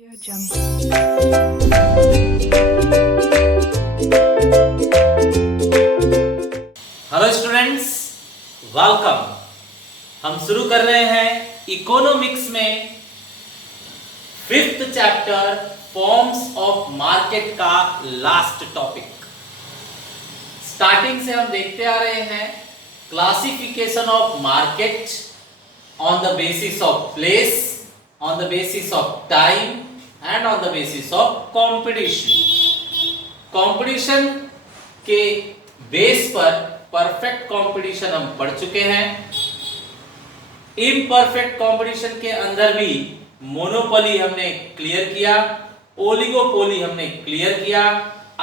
Hello students, welcome. हम शुरू कर रहे हैं इकोनॉमिक्स में 5th chapter forms of market का लास्ट टॉपिक। स्टार्टिंग से हम देखते आ रहे हैं classification of market on the basis of place, on the basis of time and on the basis of competition। Competition के बेस पर परफेक्ट कंपटीशन हम पढ़ चुके हैं। इम्परफेक्ट कंपटीशन के अंदर भी मोनोपोली हमने क्लियर किया, ओलिगोपोली हमने क्लियर किया।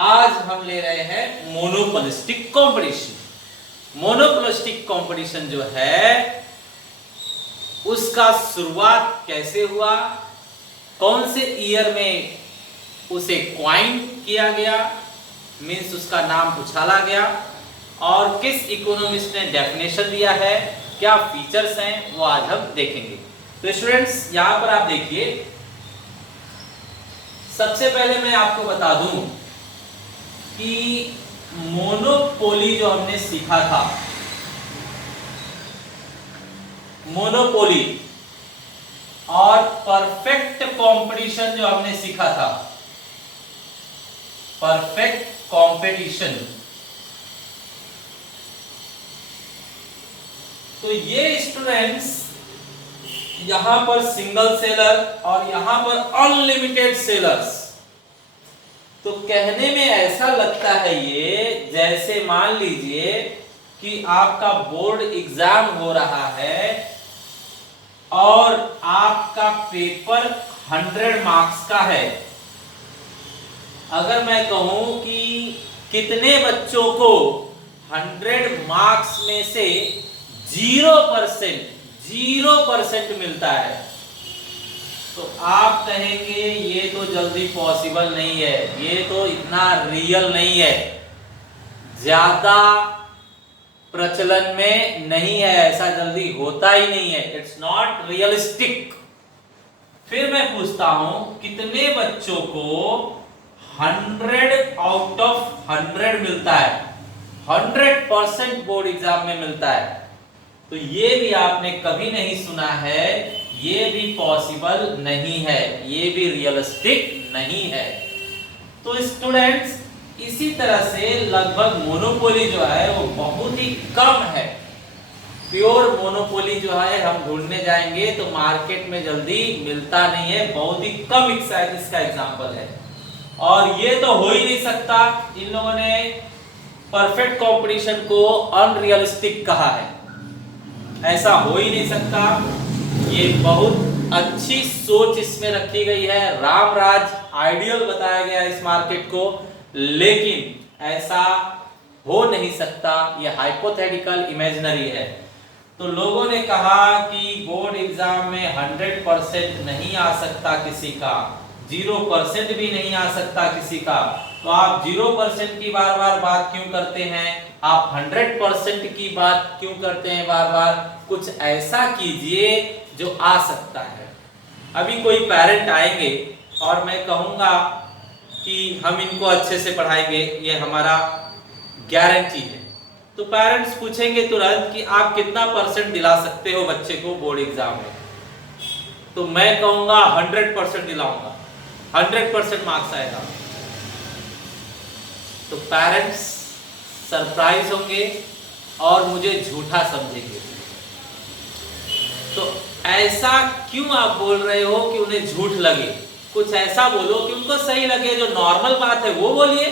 आज हम ले रहे हैं मोनोपोलिस्टिक कंपटीशन। मोनोपोलिस्टिक कंपटीशन जो है उसका शुरुआत कैसे हुआ, कौन से ईयर में उसे क्वाइन किया गया, मींस उसका नाम उछाला गया, और किस इकोनॉमिस्ट ने डेफिनेशन दिया है, क्या फीचर्स हैं, वो आज हम देखेंगे। तो स्टूडेंट्स यहां पर आप देखिए, सबसे पहले मैं आपको बता दूं कि मोनोपोली जो हमने सीखा था, मोनोपोली और परफेक्ट कंपटीशन जो हमने सीखा था, परफेक्ट कंपटीशन, तो ये स्टूडेंट्स यहां पर सिंगल सेलर और यहां पर अनलिमिटेड सेलर्स। तो कहने में ऐसा लगता है ये जैसे मान लीजिए कि आपका बोर्ड एग्जाम हो रहा है और आपका पेपर 100 मार्क्स का है। अगर मैं कहूं कि कितने बच्चों को 100 मार्क्स में से 0% मिलता है, तो आप कहेंगे ये तो जल्दी पॉसिबल नहीं है, ये तो इतना रियल नहीं है, ज्यादा प्रचलन में नहीं है, ऐसा जल्दी होता ही नहीं है, इट्स नॉट रियलिस्टिक। फिर मैं पूछता हूं कितने बच्चों को 100 आउट ऑफ 100 मिलता है, 100% बोर्ड एग्जाम में मिलता है, तो ये भी आपने कभी नहीं सुना है, ये भी पॉसिबल नहीं है, ये भी रियलिस्टिक नहीं है। तो स्टूडेंट्स इसी तरह से लगभग मोनोपोली जो है वो बहुत ही कम है। प्योर मोनोपोली जो है हम ढूंढने जाएंगे तो मार्केट में जल्दी मिलता नहीं है, बहुत ही कम इसका एग्जांपल है। और ये तो हो ही नहीं सकता, इन लोगों ने परफेक्ट कंपटीशन को अनरियलिस्टिक कहा है, ऐसा हो ही नहीं सकता। ये बहुत अच्छी सोच इसमें रखी गई है, रामराज आइडियल बताया गया इस मार्केट को, लेकिन ऐसा हो नहीं सकता, ये हाइपोथेटिकल इमेजिनरी है। तो लोगों ने कहा कि बोर्ड एग्जाम में 100% नहीं आ सकता किसी का, 0% भी नहीं आ सकता किसी का, तो आप 0% की बार बार बात क्यों करते हैं, आप 100% की बात क्यों करते हैं बार बार, कुछ ऐसा कीजिए जो आ सकता है। अभी कोई पेरेंट आएंगे और मैं कहूंगा कि हम इनको अच्छे से पढ़ाएंगे, ये हमारा गारंटी है, तो पेरेंट्स पूछेंगे तुरंत कि आप कितना % दिला सकते हो बच्चे को बोर्ड एग्जाम में, तो मैं कहूंगा 100% दिलाऊंगा, 100% मार्क्स आएगा। तो पेरेंट्स सरप्राइज होंगे और मुझे झूठा समझेंगे। तो ऐसा क्यों आप बोल रहे हो कि उन्हें झूठ लगे, कुछ ऐसा बोलो कि उनको सही लगे, जो नॉर्मल बात है वो बोलिए।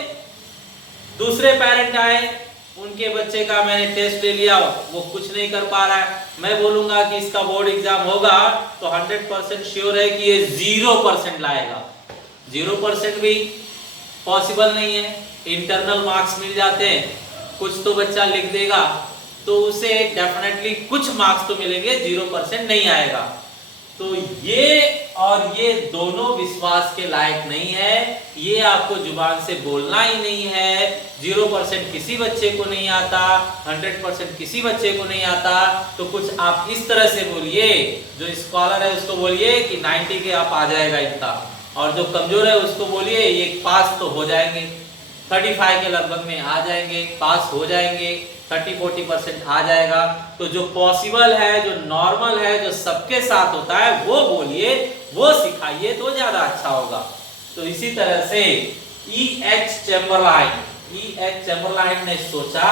दूसरे पेरेंट आए, उनके बच्चे का मैंने टेस्ट ले लिया, वो कुछ नहीं कर पा रहा है, मैं बोलूंगा कि इसका बोर्ड एग्जाम होगा तो 100% श्योर है कि ये 0% लाएगा। 0% भी पॉसिबल नहीं है, इंटरनल मार्क्स मिल जाते हैं, कुछ तो बच्चा लिख देगा, तो उसे डेफिनेटली कुछ मार्क्स तो मिलेंगे, 0% नहीं आएगा। तो ये और ये दोनों विश्वास के लायक नहीं है, ये आपको जुबान से बोलना ही नहीं है। 0% किसी बच्चे को नहीं आता, 100% किसी बच्चे को नहीं आता, तो कुछ आप इस तरह से बोलिए, जो स्कॉलर है उसको बोलिए कि 90 के आप आ जाएगा इतना, और जो कमजोर है उसको बोलिए ये पास तो हो जाएंगे, 35 के लगभग में आ जाएंगे, पास हो जाएंगे, 30-40% आ जाएगा। तो जो पॉसिबल है, जो नॉर्मल है, जो सबके साथ होता है वो बोलिए, वो सिखाइए तो ज्यादा अच्छा होगा। तो इसी तरह से E.H. चैम्बरलाइन ने सोचा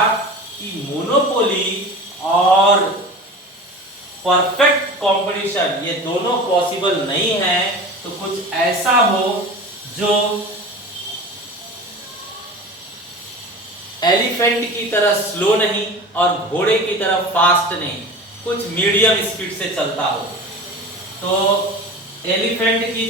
कि मोनोपोली और परफेक्ट कंपटीशन ये दोनों पॉसिबल नहीं है, तो कुछ ऐसा हो जो एलिफेंट की तरह स्लो नहीं और घोड़े की तरह फास्ट नहीं, कुछ मीडियम स्पीड से चलता हो। तो एलिफेंट की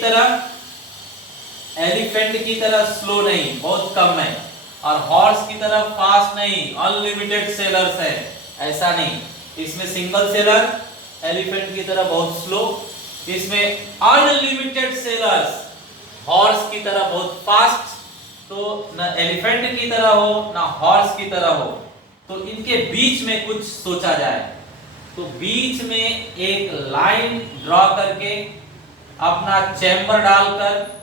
तरह स्लो नहीं, बहुत कम है, और हॉर्स की तरह फास्ट नहीं, अनलिमिटेड सेलर्स है, ऐसा नहीं। इसमें सिंगल सेलर, एलिफेंट की तरह बहुत स्लो, इसमें अनलिमिटेड सेलर्स, हॉर्स की तरह बहुत फास्ट। तो ना एलिफेंट की तरह हो ना हॉर्स की तरह हो, तो इनके बीच में कुछ सोचा जाए। तो बीच में एक लाइन ड्रॉ करके अपना चैम्बर डालकर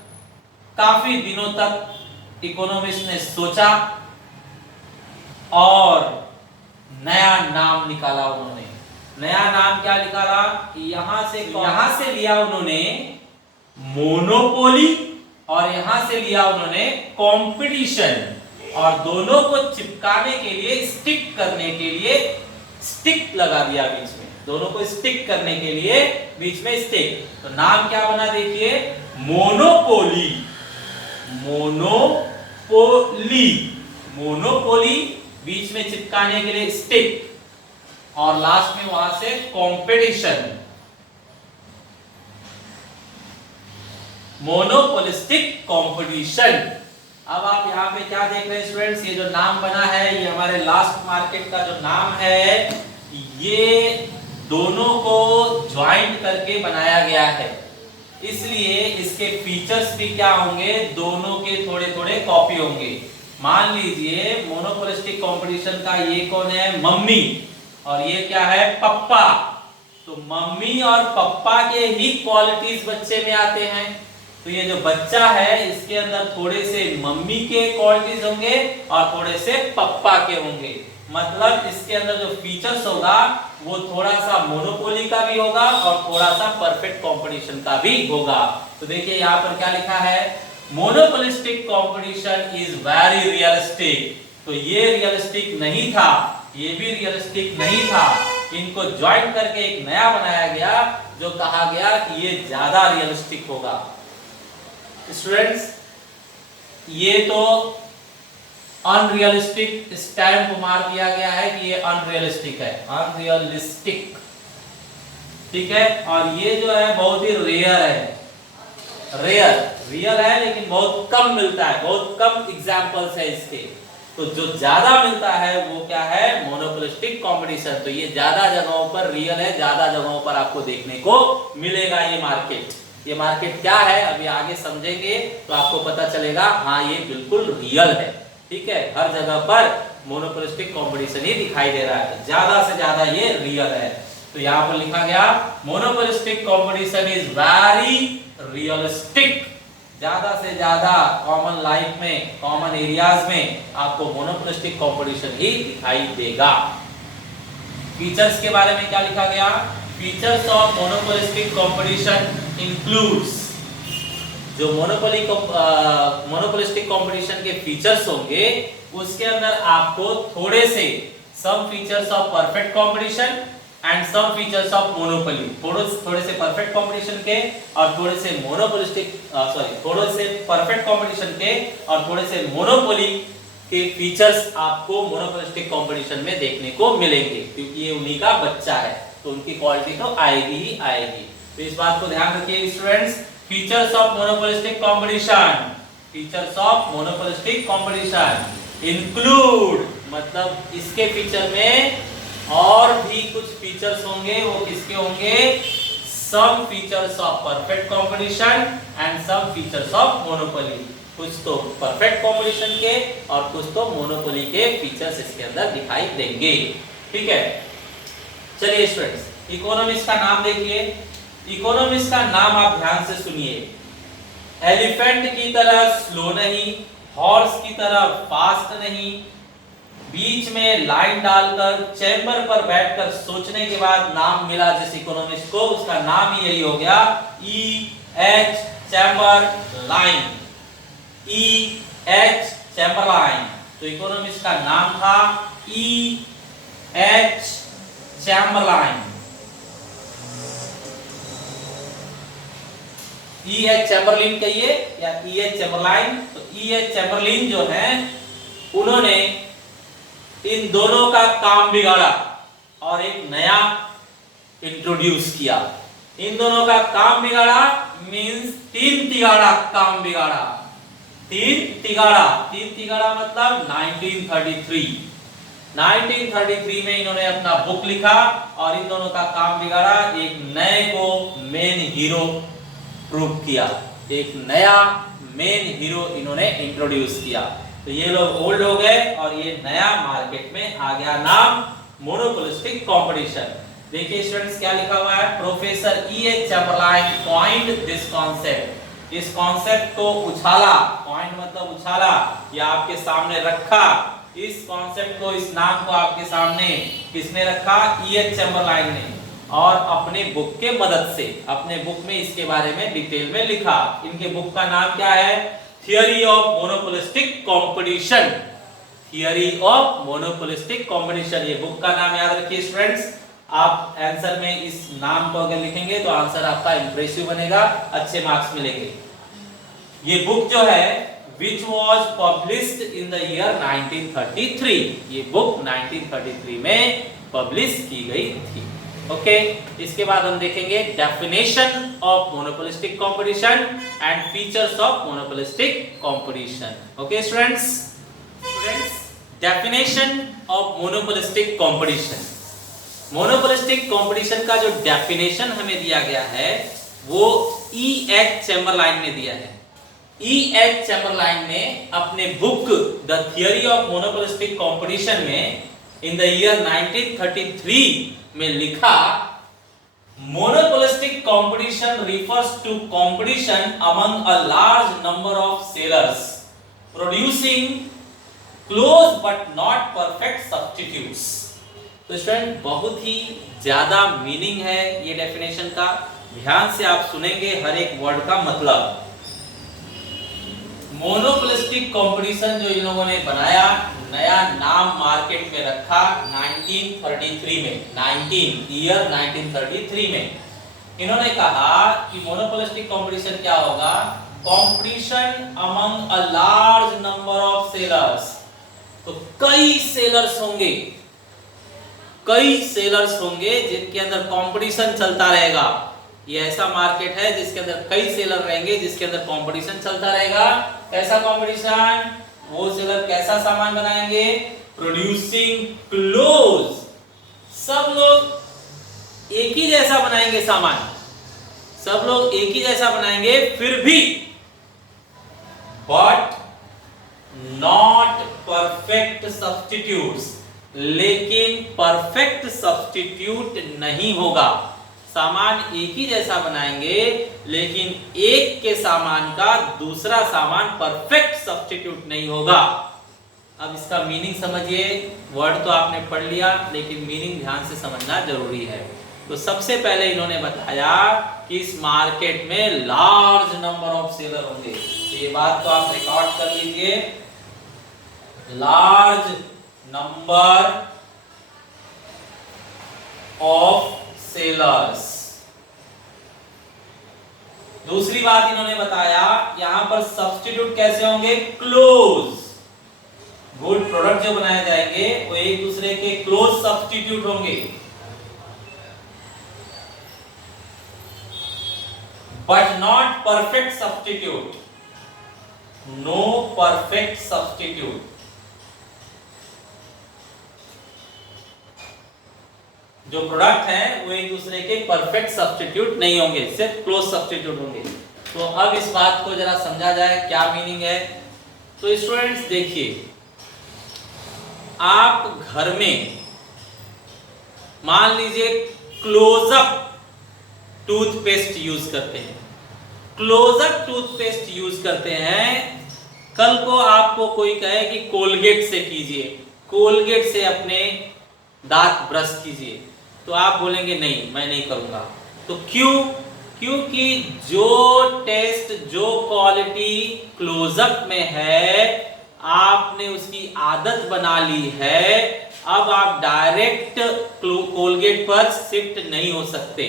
काफी दिनों तक इकोनॉमिस्ट ने सोचा और नया नाम निकाला उन्होंने। नया नाम क्या निकाला? यहां से लिया उन्होंने मोनोपोली और यहां से लिया उन्होंने कंपटीशन, और दोनों को चिपकाने के लिए, स्टिक करने के लिए स्टिक लगा दिया बीच में, दोनों को स्टिक करने के लिए बीच में स्टिक। तो नाम क्या बना देखिए, मोनोपोली। मोनोपोली बीच में चिपकाने के लिए स्टिक, और लास्ट में वहां से कंपटीशन, मोनोपोलिस्टिक कंपटीशन। अब आप यहाँ पे क्या देख रहे हैं स्टूडेंट्स, ये जो नाम बना है ये हमारे लास्ट मार्केट का जो नाम है, ये दोनों को ज्वाइंट करके बनाया गया है, इसलिए इसके फीचर्स भी क्या होंगे, दोनों के थोड़े थोड़े कॉपी होंगे। मान लीजिए मोनोपोलिस्टिक कंपटीशन का ये कौन है, मम्मी, और ये क्या है, पप्पा। तो मम्मी और पप्पा के ही क्वालिटीज बच्चे में आते हैं। तो ये जो बच्चा है इसके अंदर थोड़े से मम्मी के क्वालिटीज होंगे और थोड़े से पप्पा के होंगे, मतलब इसके अंदर जो फीचर्स होगा वो थोड़ा सा मोनोपोली का भी होगा और थोड़ा सा परफेक्ट कंपटीशन का भी होगा। तो देखिए यहाँ पर क्या लिखा है, monopolistic competition is very realistic. तो ये रियलिस्टिक नहीं था, ये भी रियलिस्टिक नहीं था, इनको ज्वाइन करके एक नया बनाया गया जो कहा गया कि ये ज्यादा रियलिस्टिक होगा। स्टूडेंट्स, ये तो अनरियलिस्टिक स्टैम्प मार दिया गया है कि ये अनरियलिस्टिक है, अनरियलिस्टिक, ठीक है। और ये जो है बहुत ही रेयर है, रियल है लेकिन बहुत कम मिलता है, बहुत कम एग्जांपल्स है इसके। तो जो ज्यादा मिलता है वो क्या है, मोनोपोलिस्टिक कंपटीशन। तो ये ज्यादा जगहों पर रियल है, ज्यादा जगहों पर आपको देखने को मिलेगा ये मार्केट। ये मार्केट क्या है अभी आगे समझेंगे तो आपको पता चलेगा, हाँ ये बिल्कुल रियल है, ठीक है। हर जगह पर मोनोपोलिस्टिक कंपटीशन ही दिखाई दे रहा है, ज्यादा से ज्यादा ये रियल है। तो यहाँ पर लिखा गया monopolistic competition is very realistic. ज्यादा से ज्यादा कॉमन लाइफ में, कॉमन एरियाज में आपको मोनोपोलिस्टिक कंपटीशन ही दिखाई देगा। फीचर्स के बारे में क्या लिखा गया, features of monopolistic competition includes, जो मोनोपोलिस्टिक कंपटीशन के फीचर्स होंगे उसके अंदर आपको थोड़े से some features of perfect competition and some features of monopoly, थोड़े से परफेक्ट कंपटीशन के और थोड़े से थोड़े से परफेक्ट कंपटीशन के और थोड़े से मोनोपोली के फीचर्स आपको मोनोपोलिस्टिक कंपटीशन में देखने को मिलेंगे, क्योंकि ये उन्हीं का बच्चा है तो उनकी क्वालिटी तो आएगी ही आएगी। तो इस बात को ध्यान रखिए students. Features of monopolistic competition, features of monopolistic competition include, मतलब इसके फीचर में और भी कुछ फीचर्स होंगे, वो किसके होंगे, some features of perfect competition and some features of monopoly. कुछ तो परफेक्ट कंपटीशन के और कुछ तो मोनोपोली के फीचर्स इसके अंदर दिखाई देंगे, ठीक है। चलिए स्टूडेंट्स, इकोनॉमिस्ट का नाम देखिए। इकोनॉमिस्ट का नाम आप ध्यान से सुनिए। एलिफेंट की तरह स्लो नहीं, हॉर्स की तरह फास्ट नहीं, बीच में लाइन डालकर चैम्बर पर बैठकर सोचने के बाद नाम मिला जिस इकोनॉमिस्ट को, उसका नाम ही यही हो गया, E.H. चैम्बरलाइन। E.H. चैम्बरलाइन। तो इकोनॉमिस्ट का नाम था E.H. चैम्बरलाइन। E.H. चैम्बरलाइन कहिए या E.H. चैम्बरलाइन। तो E.H. चैम्बरलाइन जो है, उन्होंने इन दोनों का काम बिगाड़ा और एक नया इंट्रोड्यूस किया। इन दोनों का काम बिगाड़ा मींस तीन तिगाड़ा काम बिगाड़ा। तीन तिगाड़ा मतलब 1933 में इन्होंने अपना बुक लिखा और इन दोनों का काम बिगाड़ा, एक नए को मेन हीरो प्रूव किया, एक नया मेन हीरो इन्होंने इंट्रोड्यूस किया। तो ये लोग ओल्ड हो गए और ये नया मार्केट में आ गया, नाम मोनोपोलिस्टिक कंपटीशन। देखिए स्टूडेंट्स क्या लिखा हुआ है, professor E.H. Chamberlin coined this concept. इस कॉन्सेप्ट को उछाला, कॉइन्ड मतलब उछाला या आपके सामने रखा। इस कॉन्सेप्ट को, इस नाम को आपके सामने किसने रखा? E.H. चैम्बरलाइन ने, और अपने बुक के मदद से, अपने बुक में इसके बारे में डिटेल में लिखा। इनके बुक का नाम क्या है? Theory of monopolistic competition. Theory of monopolistic competition, ये बुक का नाम याद रखिए स्टूडेंट्स। आप आंसर में इस नाम को अगर लिखेंगे तो आंसर आपका इंप्रेसिव बनेगा, अच्छे मार्क्स मिलेंगे। ये बुक जो है which was published in the year 1933, ये बुक 1933 में पब्लिश की गई थी। ओके, इसके बाद हम देखेंगे definition of monopolistic competition and features of monopolistic competition. Okay students, definition of monopolistic competition. Monopolistic competition का जो डेफिनेशन हमें दिया गया है वो E.H. चैम्बरलाइन ने दिया है। E.H. चैम्बरलाइन ने अपने book the theory of monopolistic competition में इन द ईयर 1933 में लिखा, monopolistic competition refers to competition among a large number of sellers producing close but not perfect substitutes। तो स्टूडेंट बहुत ही ज्यादा मीनिंग है ये डेफिनेशन का, ध्यान से आप सुनेंगे हर एक वर्ड का मतलब। मोनोपोलिस्टिक कंपटीशन जो इन लोगों ने बनाया, नया नाम मार्केट में रखा 1933 में, 1933 में इन्होंने कहा कि मोनोपोलिस्टिक कंपटीशन क्या होगा? Competition among a large number of sellers. तो कई सेलर्स होंगे, कई सेलर्स होंगे जिनके अंदर कंपटीशन चलता रहेगा। ये ऐसा मार्केट है जिसके अंदर कई सेलर रहेंगे, जिसके अंदर कंपटीशन चलता रहेगा। कैसा कंपटीशन? वो सेलर कैसा सामान बनाएंगे? प्रोड्यूसिंग क्लोज, सब लोग एक ही जैसा बनाएंगे सामान, सब लोग एक ही जैसा बनाएंगे, फिर भी बट नॉट परफेक्ट सब्स्टिट्यूट्स, लेकिन परफेक्ट सब्स्टिट्यूट नहीं होगा। सामान एक ही जैसा बनाएंगे लेकिन एक के सामान का दूसरा सामान परफेक्ट सब्स्टिट्यूट नहीं होगा। अब इसका मीनिंग समझिए, वर्ड तो आपने पढ़ लिया लेकिन मीनिंग ध्यान से समझना जरूरी है। तो सबसे पहले इन्होंने बताया कि इस मार्केट में लार्ज नंबर ऑफ सेलर होंगे। ये बात तो आप रिकॉर्ड कर लीजिए, लार्ज नंबर ऑफ सेलर्स। दूसरी बात इन्होंने बताया, यहां पर सब्स्टिट्यूट कैसे होंगे? क्लोज। गुड प्रोडक्ट जो बनाए जाएंगे वो एक दूसरे के क्लोज सब्स्टिट्यूट होंगे, but not perfect substitute, no perfect substitute. जो प्रोडक्ट हैं वो एक दूसरे के परफेक्ट सब्स्टिट्यूट नहीं होंगे, सिर्फ क्लोज सब्स्टिट्यूट होंगे। तो अब इस बात को जरा समझा जाए क्या मीनिंग है। तो स्टूडेंट्स देखिए, आप घर में मान लीजिए क्लोजअप टूथपेस्ट यूज करते हैं, क्लोजअप टूथपेस्ट यूज करते हैं, कल को आपको कोई कहे कि कोलगेट से कीजिए, कोलगेट से अपने दांत ब्रश कीजिए, तो आप बोलेंगे नहीं मैं नहीं करूंगा। तो क्यों? क्योंकि जो टेस्ट, जो क्वालिटी क्लोजअप में है, आपने उसकी आदत बना ली है, अब आप डायरेक्ट कोलगेट पर शिफ्ट नहीं हो सकते,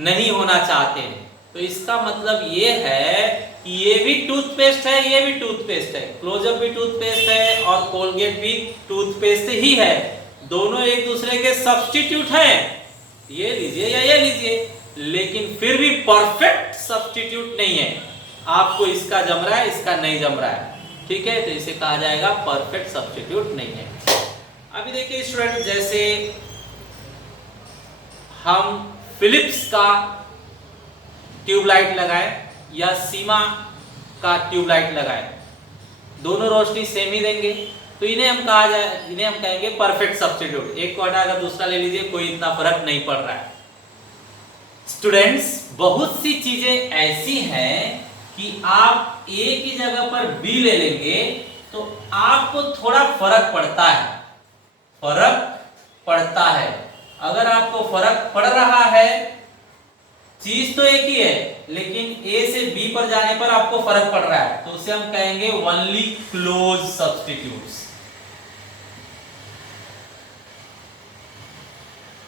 नहीं होना चाहते हैं। तो इसका मतलब ये है कि ये भी टूथपेस्ट है, ये भी टूथपेस्ट है, क्लोजअप भी टूथपेस्ट है और कोलगेट भी टूथपेस्ट ही है, दोनों एक दूसरे के सब्स्टिट्यूट हैं, ये लीजिए या ये लीजिए, लेकिन फिर भी परफेक्ट सब्स्टिट्यूट नहीं है। आपको इसका जम रहा है, इसका नहीं जम रहा है, ठीक है, तो इसे कहा जाएगा परफेक्ट सब्स्टिट्यूट नहीं है। अभी देखिए स्टूडेंट, जैसे हम फिलिप्स का ट्यूबलाइट लगाए या सीमा का ट्यूबलाइट लगाए, दोनों रोशनी सेम ही देंगे, तो इन्हें हम कहेंगे परफेक्ट सब्स्टिट्यूट। एक को हटा अगर दूसरा ले लीजिए, कोई इतना फर्क नहीं पड़ रहा है। स्टूडेंट्स, बहुत सी चीजें ऐसी हैं कि आप ए की जगह पर बी ले लेंगे तो आपको थोड़ा फर्क पड़ता है, फर्क पड़ता है। अगर आपको फर्क पड़ रहा है, चीज तो एक ही है, लेकिन ए से बी पर जाने पर आपको फर्क पड़ रहा है, तो उसे हम कहेंगे ओनली क्लोज सब्स्टिट्यूट्स।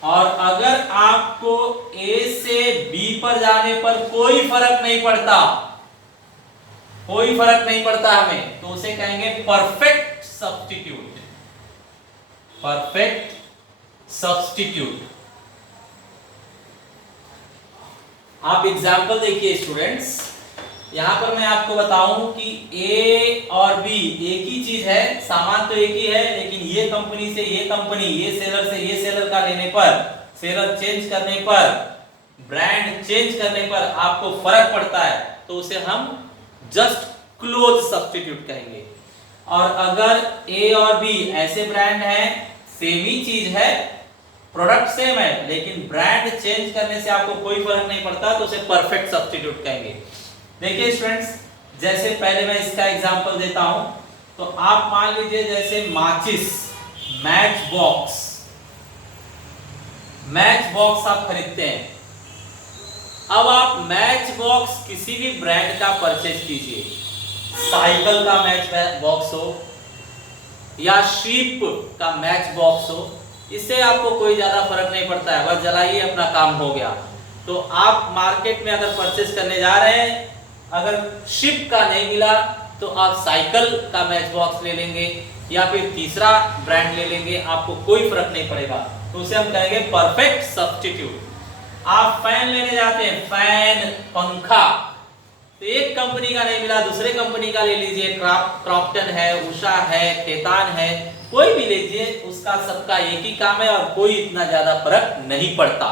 और अगर आपको ए से बी पर जाने पर कोई फर्क नहीं पड़ता, कोई फर्क नहीं पड़ता हमें, तो उसे कहेंगे परफेक्ट सब्स्टिट्यूट, परफेक्ट सब्स्टिट्यूट। आप एग्जाम्पल देखिए स्टूडेंट्स, यहां पर मैं आपको बताऊं कि ए और बी एक ही चीज है, सामान तो एक ही है, लेकिन ये कंपनी से ये कंपनी, ये सेलर से ये सेलर का लेने पर, सेलर चेंज करने पर, ब्रांड चेंज करने पर आपको फर्क पड़ता है, तो उसे हम जस्ट क्लोज सब्स्टिट्यूट कहेंगे। और अगर ए और बी ऐसे ब्रांड हैं, सेम ही चीज है, प्रोडक्ट सेम है, लेकिन ब्रांड चेंज करने से आपको कोई फर्क नहीं पड़ता, तो उसे परफेक्ट सब्स्टिट्यूट कहेंगे। देखिए स्टूडेंट्स, जैसे पहले मैं इसका एग्जांपल देता हूं, तो आप मान लीजिए जैसे माचिस, मैच बॉक्स, मैच बॉक्स आप खरीदते हैं। अब आप मैच बॉक्स किसी भी ब्रांड का परचेज कीजिए, साइकिल का मैच बॉक्स हो या शीप का मैच बॉक्स हो, इससे आपको कोई ज्यादा फर्क नहीं पड़ता है, बस जलाइए अपना काम हो गया। तो आप मार्केट में अगर परचेज करने जा रहे हैं, अगर शिप का नहीं मिला तो आप साइकिल का मैच बॉक्स ले लेंगे या फिर तीसरा ब्रांड ले लेंगे, आपको कोई फर्क नहीं पड़ेगा, तो उसे हम कहेंगे परफेक्ट सब्स्टिट्यूट। आप फैन लेने जाते हैं, फैन, पंखा, तो एक कंपनी का नहीं मिला, दूसरे कंपनी का ले लीजिए, क्रॉम्पटन है, उषा है, केतान है, कोई भी लीजिए, उसका सबका एक ही काम है और कोई इतना ज्यादा फर्क नहीं पड़ता।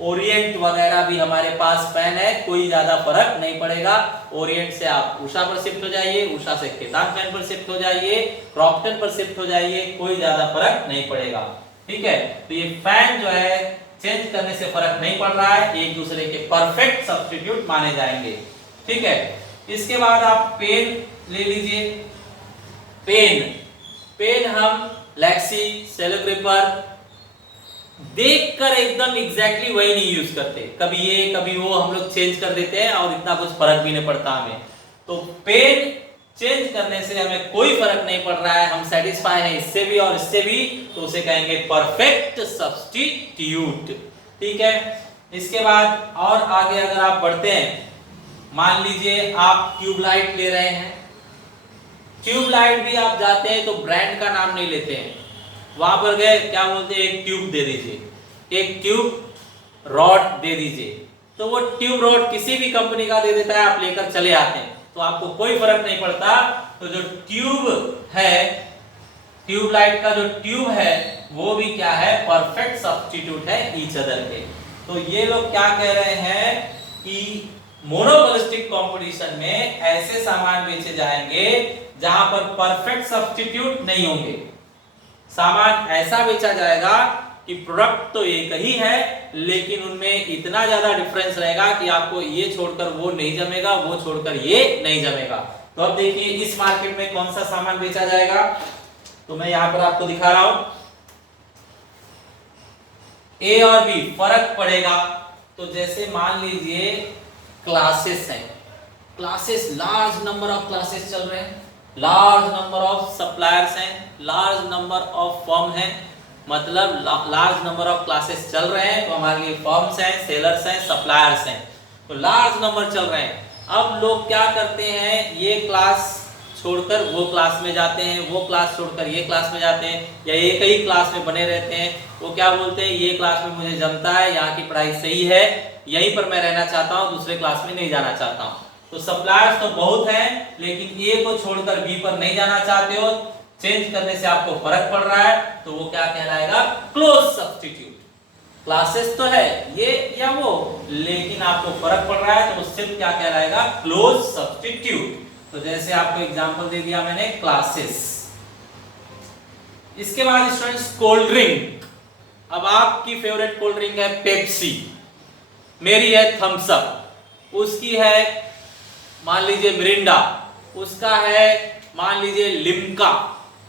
ओरिएंट वगैरह भी हमारे पास फैन है, कोई ज्यादा फर्क नहीं पड़ेगा। ओरिएंट से आप उषा पर शिफ्ट हो जाइए, उषा से केतान फैन पर शिफ्ट हो जाइए, क्रॉम्पटन पर शिफ्ट हो जाइए, कोई ज्यादा फर्क नहीं पड़ेगा, ठीक है। तो ये फैन जो है चेंज करने से फर्क नहीं पड़ रहा है, एक दूसरे के परफेक्ट सब्स्टिट्यूट माने जाएंगे, ठीक है। इसके बाद आप पेन ले लीजिए, पेन, पेन हम लैक्सी, सेलोग्रिपर देखकर एकदम एग्जैक्टली वही नहीं यूज करते, कभी ये कभी वो हम लोग चेंज कर देते हैं और इतना कुछ फर्क भी नहीं पड़ता हमें। तो पेन चेंज करने से हमें कोई फर्क नहीं पड़ रहा है, हम सेटिस्फाई हैं इससे भी और इससे भी, तो उसे कहेंगे परफेक्ट सब्स्टिट्यूट, ठीक है। इसके बाद और आगे अगर आप बढ़ते हैं, मान लीजिए आप ट्यूबलाइट ले रहे हैं, ट्यूबलाइट भी आप जाते हैं तो ब्रांड का नाम नहीं लेते हैं, वहां पर गए क्या बोलते हैं, एक ट्यूब दे दीजिए, एक ट्यूब रॉड दे दीजिए, तो वो ट्यूब रॉड किसी भी कंपनी का दे देता है, आप लेकर चले आते हैं, तो आपको कोई फर्क नहीं पड़ता। तो जो ट्यूब है, ट्यूबलाइट का जो ट्यूब है वो भी क्या है, परफेक्ट सब्स्टिट्यूट है ईच अदर के। तो ये लोग क्या कह रहे हैं कि मोनोपोलिस्टिक कंपटीशन में ऐसे सामान बेचे जाएंगे जहां पर परफेक्ट सब्स्टिट्यूट नहीं होंगे, सामान ऐसा बेचा जाएगा कि प्रोडक्ट तो एक ही है लेकिन उनमें इतना ज्यादा डिफरेंस रहेगा कि आपको ये छोड़कर वो नहीं जमेगा, वो छोड़कर ये नहीं जमेगा। तो अब देखिए इस मार्केट में कौन सा सामान बेचा जाएगा, तो मैं यहां पर आपको दिखा रहा हूं। ए और बी फर्क पड़ेगा, तो जैसे मान लीजिए क्लासेस हैं, classes large number of classes चल रहे हैं, लार्ज नंबर ऑफ सप्लायर्स हैं, लार्ज नंबर ऑफ फर्म हैं, मतलब लार्ज नंबर ऑफ क्लासेस चल रहे हैं, तो हमारे लिए फर्म्स हैं, सेलर्स हैं, सप्लायर्स हैं, तो लार्ज नंबर चल रहे हैं। अब लोग क्या करते हैं, ये क्लास छोड़कर वो क्लास में जाते हैं, वो क्लास छोड़कर ये क्लास में जाते हैं, या एक ही क्लास में बने रहते हैं। वो क्या बोलते हैं, ये क्लास में मुझे जमता है, यहाँ की पढ़ाई सही है, यहीं पर मैं रहना चाहता हूँ, दूसरे क्लास में नहीं जाना चाहता हूँ। तो सप्लायर्स तो बहुत हैं, लेकिन ए को छोड़कर बी पर नहीं जाना चाहते हो, चेंज करने से आपको फर्क पड़ रहा है, तो वो क्या कहलाएगा, क्लोज सब्स्टिट्यूट। क्लासेस तो है ये या वो, लेकिन आपको फर्क पड़ रहा है, तो उससे क्या कहलाएगा, क्लोज सब्स्टिट्यूट। तो जैसे आपको एग्जांपल दे दिया मैंने, क्लासेस। इसके बाद स्टूडेंट्स कोल्ड ड्रिंक। अब आपकी फेवरेट कोल्ड ड्रिंक है पेप्सी, मेरी है थम्स अप, उसकी है मान लीजिए मिरिंडा, उसका है मान लीजिए लिम्का।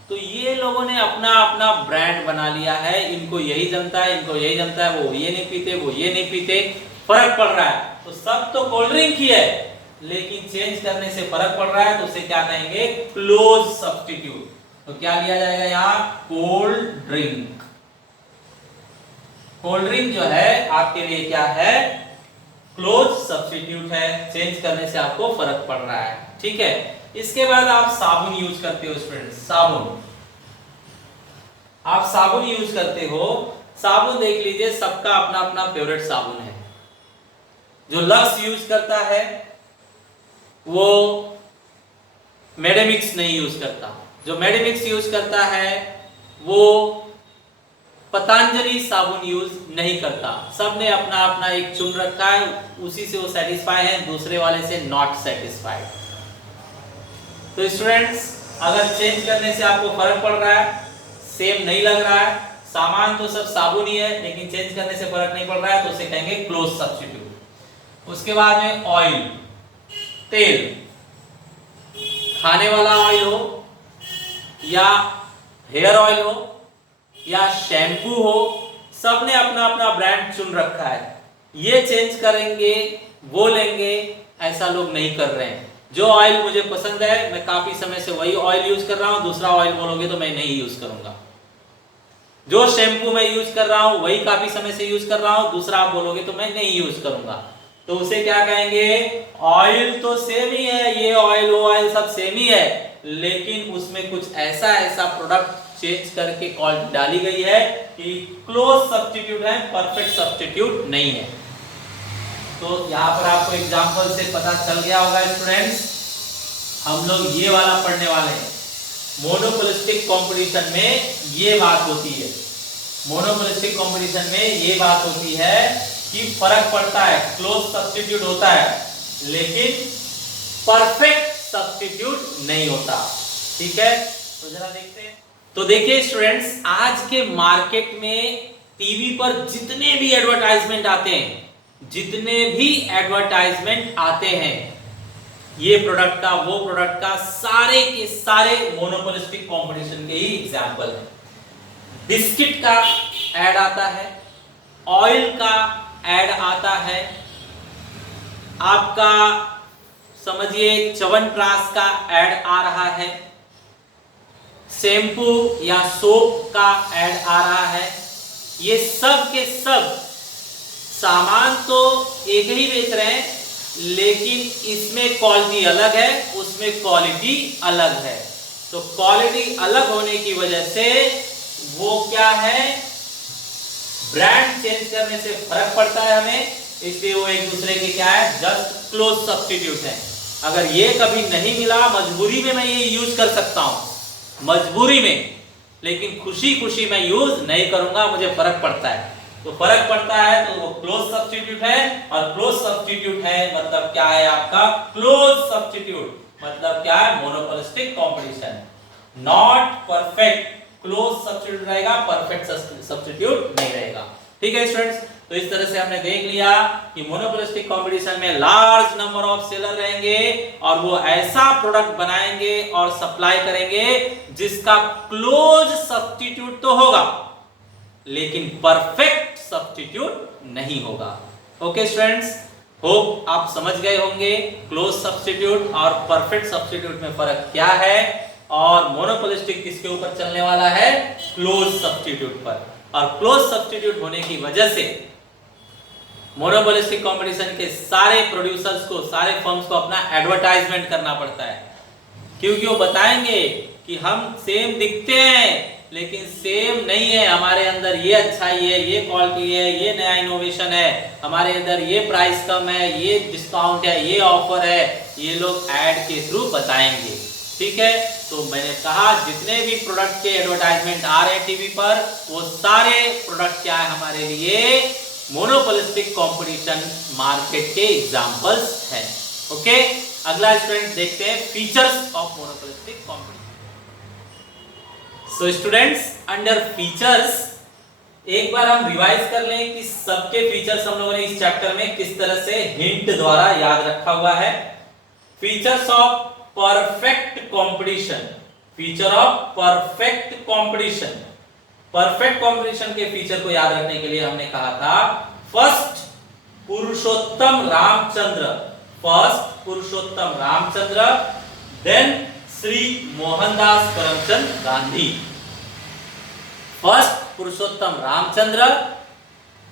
तो ये लोगों ने अपना अपना ब्रांड बना लिया है, इनको यही जमता है, इनको यही जमता है, वो ये नहीं पीते, वो ये नहीं पीते, फर्क पड़ रहा है। तो सब तो कोल्ड ड्रिंक ही है, लेकिन चेंज करने से फर्क पड़ रहा है, तो उसे क्या कहेंगे, क्लोज सब्स्टिट्यूट। तो क्या लिया जाएगा यहाँ, कोल्ड ड्रिंक। कोल्ड ड्रिंक जो है आपके लिए क्या है, क्लोज सब्स्टिट्यूट है, चेंज करने से आपको फर्क पड़ रहा है, ठीक है। इसके बाद आप साबुन यूज करते हो स्टूडेंट्स, साबुन, आप साबुन यूज करते हो। साबुन देख लीजिए, सबका अपना अपना फेवरेट साबुन है। जो लक्स यूज करता है वो मेडिमिक्स नहीं यूज करता, जो मेडिमिक्स यूज करता है वो पतंजलि साबुन यूज नहीं करता। सबने अपना अपना एक चुन रखा है, उसी से वो सेटिस्फाई है, दूसरे वाले से नॉट सेटिस्फाइड। तो स्टूडेंट्स, अगर चेंज करने से आपको फर्क पड़ रहा है, सेम नहीं लग रहा है, सामान तो सब साबुन ही है, लेकिन चेंज करने से फर्क नहीं पड़ रहा है, तो उसे कहेंगे क्लोज सब्स्टिट्यूट। उसके बाद में ऑयल, तेल, खाने वाला ऑयल हो या हेयर ऑयल हो या शैम्पू हो, सबने अपना अपना ब्रांड चुन रखा है। ये चेंज करेंगे, वो लेंगे, ऐसा लोग नहीं कर रहे हैं। जो ऑयल मुझे पसंद है, मैं काफी समय से वही ऑयल यूज कर रहा हूं, दूसरा ऑयल बोलोगे तो मैं नहीं यूज करूंगा। जो शैम्पू मैं यूज कर रहा हूं वही काफी समय से यूज कर रहा हूं, दूसरा आप बोलोगे तो मैं नहीं यूज करूंगा। तो उसे क्या कहेंगे, ऑयल तो सेम ही है, ये ऑयल वो ऑयल सब सेम ही है, लेकिन उसमें कुछ ऐसा ऐसा प्रोडक्ट चेंज करके क्वालिटी डाली गई है कि क्लोज सब्स्टिट्यूट है, परफेक्ट सब्स्टिट्यूट नहीं है। तो यहाँ पर आपको एग्जांपल से पता चल गया होगा स्टूडेंट्स, हम लोग ये वाला पढ़ने वाले हैं। मोनोपोलिस्टिक कंपटीशन में ये बात होती है, मोनोपोलिस्टिक कंपटीशन में ये बात होती है कि फर्क पड़ता है, क्लोज सब्स्टिट्यूट होता है, लेकिन परफेक्ट सब्स्टिट्यूट नहीं होता, ठीक है। तो जरा देखते हैं। तो देखिए स्टूडेंट्स, आज के मार्केट में टीवी पर जितने भी एडवर्टाइजमेंट आते हैं, जितने भी एडवर्टाइजमेंट आते हैं, ये प्रोडक्ट का वो प्रोडक्ट का, सारे के सारे मोनोपोलिस्टिक कंपटीशन के ही एग्जांपल हैं। बिस्किट का ऐड आता है, ऑयल का ऐड आता है, आपका समझिए च्यवनप्राश का ऐड आ रहा है, शैम्पू या सोप का ऐड आ रहा है। ये सब के सब सामान तो एक ही बेच रहे हैं, लेकिन इसमें क्वालिटी अलग है, उसमें क्वालिटी अलग है। तो क्वालिटी अलग होने की वजह से वो क्या है, ब्रांड चेंज करने से फर्क पड़ता है हमें, इसलिए वो एक दूसरे के क्या है, जस्ट क्लोज सब्स्टिट्यूट है। अगर ये कभी नहीं मिला, मजबूरी में मैं ये यूज कर सकता हूं, मजबूरी में, लेकिन खुशी खुशी मैं यूज नहीं करूंगा, मुझे फर्क पड़ता है। तो फर्क पड़ता है तो वो क्लोज सब्स्टिट्यूट है, और क्लोज सब्स्टिट्यूट है मतलब क्या है आपका, क्लोज सब्स्टिट्यूट मतलब क्या है, monopolistic competition. Not perfect, close substitute रहेगा, परफेक्ट सब्स्टिट्यूट नहीं रहेगा, ठीक है स्टूडेंट्स। तो इस तरह से हमने देख लिया कि मोनोपोलिस्टिक कंपटीशन में लार्ज नंबर ऑफ सेलर रहेंगे और वो ऐसा प्रोडक्ट बनाएंगे और सप्लाई करेंगे जिसका क्लोज सब्स्टिट्यूट तो होगा लेकिन परफेक्ट सब्स्टिट्यूट नहीं होगा। ओके स्टूडेंट्स, होप आप समझ गए होंगे क्लोज सब्स्टिट्यूट और परफेक्ट सब्स्टिट्यूट में फर्क क्या है और मोनोपोलिस्टिक किसके ऊपर चलने वाला है, क्लोज सब्स्टिट्यूट पर। और क्लोज सब्स्टिट्यूट होने की वजह से मोनोपोलिस्टिक कंपटीशन के सारे प्रोड्यूसर्स को, सारे फर्म्स को अपना एडवर्टाइजमेंट करना पड़ता है, क्योंकि वो बताएंगे कि हम सेम दिखते हैं लेकिन सेम नहीं है, हमारे अंदर ये अच्छाई है, ये क्वालिटी है, ये नया इनोवेशन है, हमारे अंदर ये प्राइस कम है, ये डिस्काउंट है, ये ऑफर है, ये लोग ऐड के थ्रू बताएंगे। ठीक है, तो मैंने कहा जितने भी प्रोडक्ट के एडवर्टाइजमेंट आ रहे हैं टीवी पर वो सारे प्रोडक्ट क्या है हमारे लिए मोनोपोलिस्टिक कंपटीशन मार्केट के एग्जांपल्स हैं। ओके, अगला स्टूडेंट देखते हैं features of monopolistic competition. So students, under features एक बार हम रिवाइज कर लें कि सबके फीचर्स हम लोगों ने इस चैप्टर में किस तरह से हिंट द्वारा याद रखा हुआ है। Features of perfect competition, feature of perfect competition. Perfect competition के फीचर को याद रखने के लिए हमने कहा था फर्स्ट पुरुषोत्तम रामचंद्र, फर्स्ट पुरुषोत्तम रामचंद्र, देन श्री मोहनदास करमचंद गांधी। फर्स्ट पुरुषोत्तम रामचंद्र,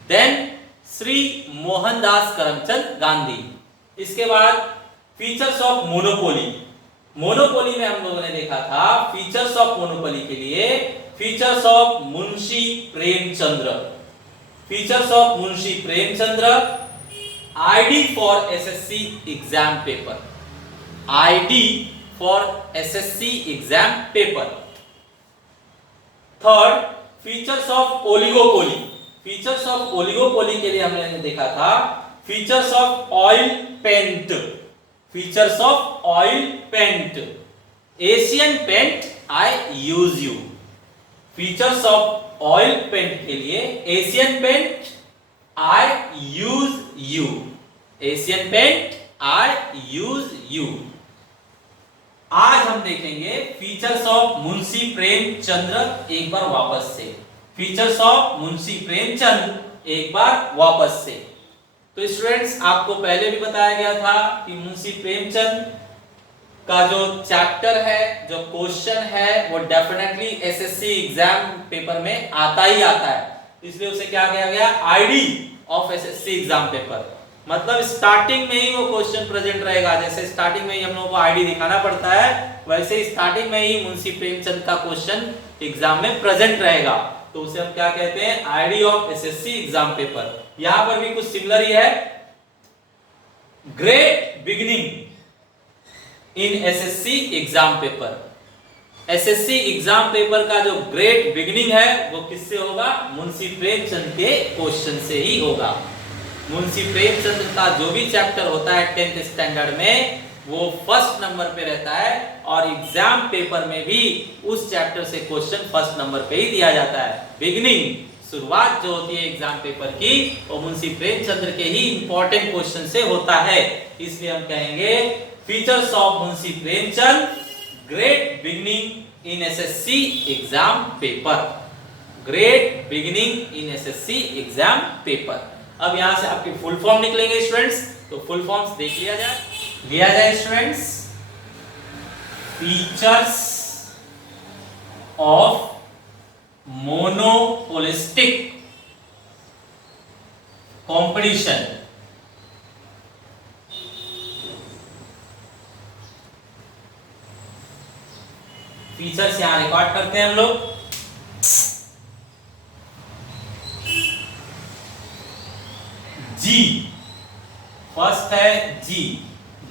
देन श्री मोहनदास करमचंद गांधी। इसके बाद फीचर्स ऑफ मोनोपोली। मोनोपोली में हम लोगों ने देखा था फीचर्स ऑफ मोनोपोली के लिए features of Munshi Premchandra, features of Munshi Premchandra, ID for SSC exam paper, ID for SSC exam paper. Third, features of oligopoly. Features of oligopoly के लिए हमने देखा था features of oil paint, features of oil paint, Asian paint I use you. Features of oil paint के लिए Asian paint I use you, Asian paint I use you. आज हम देखेंगे फीचर्स ऑफ मुंशी प्रेमचंद्र एक बार वापस से, फीचर्स ऑफ मुंशी प्रेमचंद एक बार वापस से। तो स्टूडेंट्स, आपको पहले भी बताया गया था कि मुंशी प्रेमचंद का जो चैप्टर है, जो क्वेश्चन है, वो डेफिनेटली एसएससी एग्जाम पेपर में आता ही आता है, इसलिए उसे क्या किया गया, ID of SSC exam paper. मतलब स्टार्टिंग में ही वो क्वेश्चन प्रेजेंट रहेगा, जैसे स्टार्टिंग में ही हम लोगों को आईडी दिखाना पड़ता है, वैसे स्टार्टिंग में ही मुंशी प्रेमचंद का क्वेश्चन एग्जाम में प्रेजेंट रहेगा, तो उसे हम क्या कहते हैं, ID of SSC exam paper. यहां पर भी कुछ सिमिलर ही है, great beginning in SSC exam paper. SSC exam paper का जो ग्रेट बिगिनिंग है वो किससे होगा, मुंशी प्रेमचंद के क्वेश्चन से ही होगा। मुंशी प्रेमचंद का जो भी चैप्टर होता है 10th स्टैंडर्ड में वो फर्स्ट नंबर पे रहता है और एग्जाम पेपर में भी उस चैप्टर से क्वेश्चन फर्स्ट नंबर पे ही दिया जाता है। बिगिनिंग, शुरुआत जो होती है एग्जाम पेपर की, वो मुंशी प्रेमचंद के ही इंपॉर्टेंट क्वेश्चन से होता है, इसलिए हम कहेंगे features of Munshi Premchand, great beginning in SSC exam paper, great beginning in SSC exam paper. अब यहां से आपके फुल फॉर्म निकलेंगे स्टूडेंट्स, तो फुल फॉर्म्स देख लिया जाए students. Features of monopolistic competition, features यहां रिकॉर्ड करते हैं हम लोग। जी, फर्स्ट है G,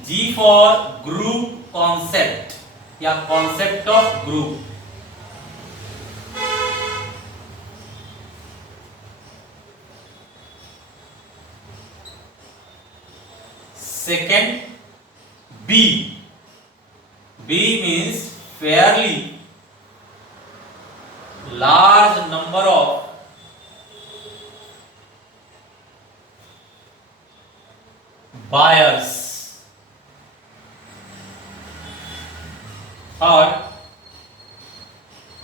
G for group concept या concept of group. Second, B, B means fairly large number of buyers. और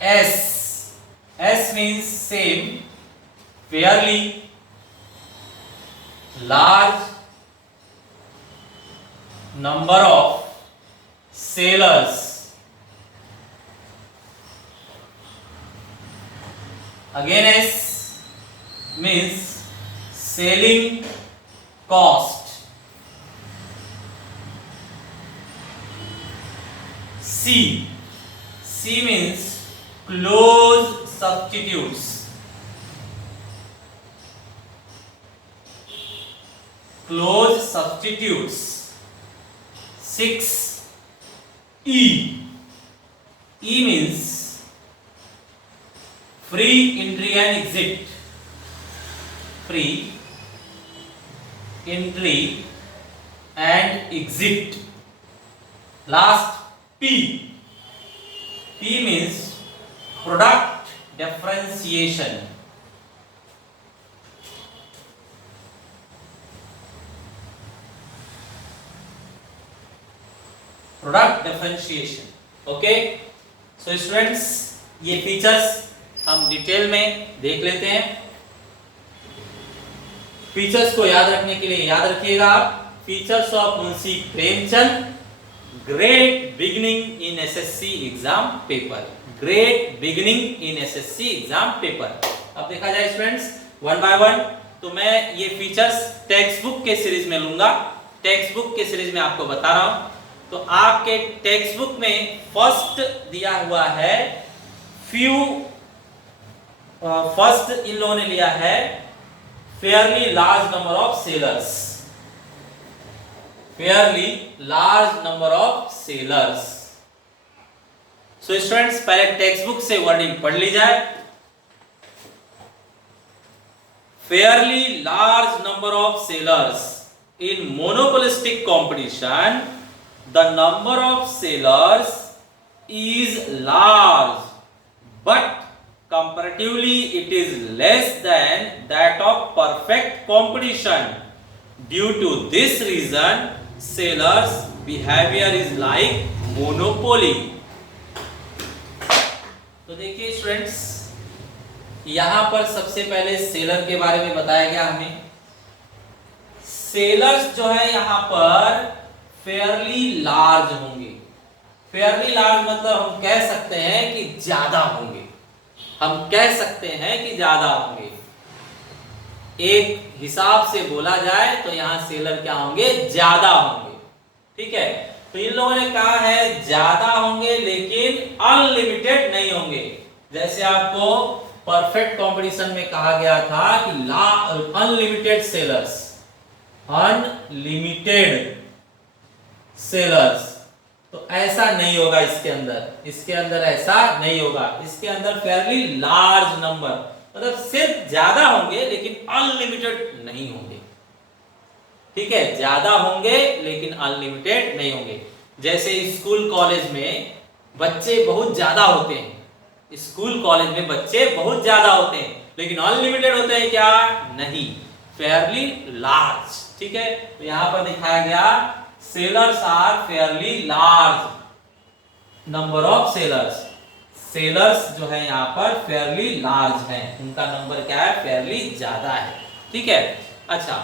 S means same, fairly, large number of sellers। Again S means selling cost। C means close substitutes। close substitutes। 6 E means free entry and exit। free entry and exit। last P means product differentiation। Product differentiation. Okay, so students ये features हम detail में देख लेते हैं। Features को याद रखने के लिए याद रखिएगा आप, features of Munshi Premchand, great beginning in SSC exam paper. Great beginning in SSC exam paper. अब देखा जाए स्टूडेंट्स वन बाय वन, तो मैं ये फीचर्स टेक्स्ट बुक के सीरीज में लूंगा। टेक्स्ट बुक के सीरीज में आपको बता रहा हूं। तो आपके टेक्स्ट बुक में फर्स्ट दिया हुआ है फर्स्ट इन लोगों ने लिया है Fairlie large number of sellers. Fairlie large number of sellers. So students पहले टेक्स्ट बुक से वर्डिंग पढ़ ली जाए। Fairlie large number of sellers in monopolistic competition, the number of sellers is large, but comparatively it is less than that of perfect competition. Due to this reason, sellers' behavior is like monopoly. तो देखिए students, यहां पर सबसे पहले seller के बारे में बताया गया हमें। सेलर्स जो है यहां पर फेयरली लार्ज होंगे। फेयरली लार्ज मतलब हम कह सकते हैं कि ज्यादा होंगे। हम कह सकते हैं कि ज्यादा होंगे। एक हिसाब से बोला जाए तो यहां सेलर क्या होंगे? ज्यादा होंगे। ठीक है, तो इन लोगों ने कहा है ज्यादा होंगे लेकिन अनलिमिटेड नहीं होंगे। जैसे आपको परफेक्ट कंपटीशन में कहा गया था कि अनलिमिटेड सेलर्स, अनलिमिटेड सेलर्स, तो ऐसा नहीं होगा इसके अंदर। इसके अंदर ऐसा नहीं होगा। इसके अंदर फेयरली लार्ज नंबर मतलब सिर्फ ज्यादा होंगे लेकिन अनलिमिटेड नहीं होंगे। ठीक है, ज्यादा होंगे लेकिन अनलिमिटेड नहीं होंगे। जैसे स्कूल कॉलेज में बच्चे बहुत ज्यादा होते हैं। स्कूल कॉलेज में बच्चे बहुत ज्यादा होते हैं लेकिन अनलिमिटेड होते हैं क्या? नहीं, फेयरली लार्ज। ठीक है, तो यहां पर दिखाया गया sellers are fairly large number of sellers. Sellers जो है यहाँ पर फेयरली लार्ज हैं, उनका नंबर क्या है? फेयरली ज्यादा है। ठीक है, अच्छा,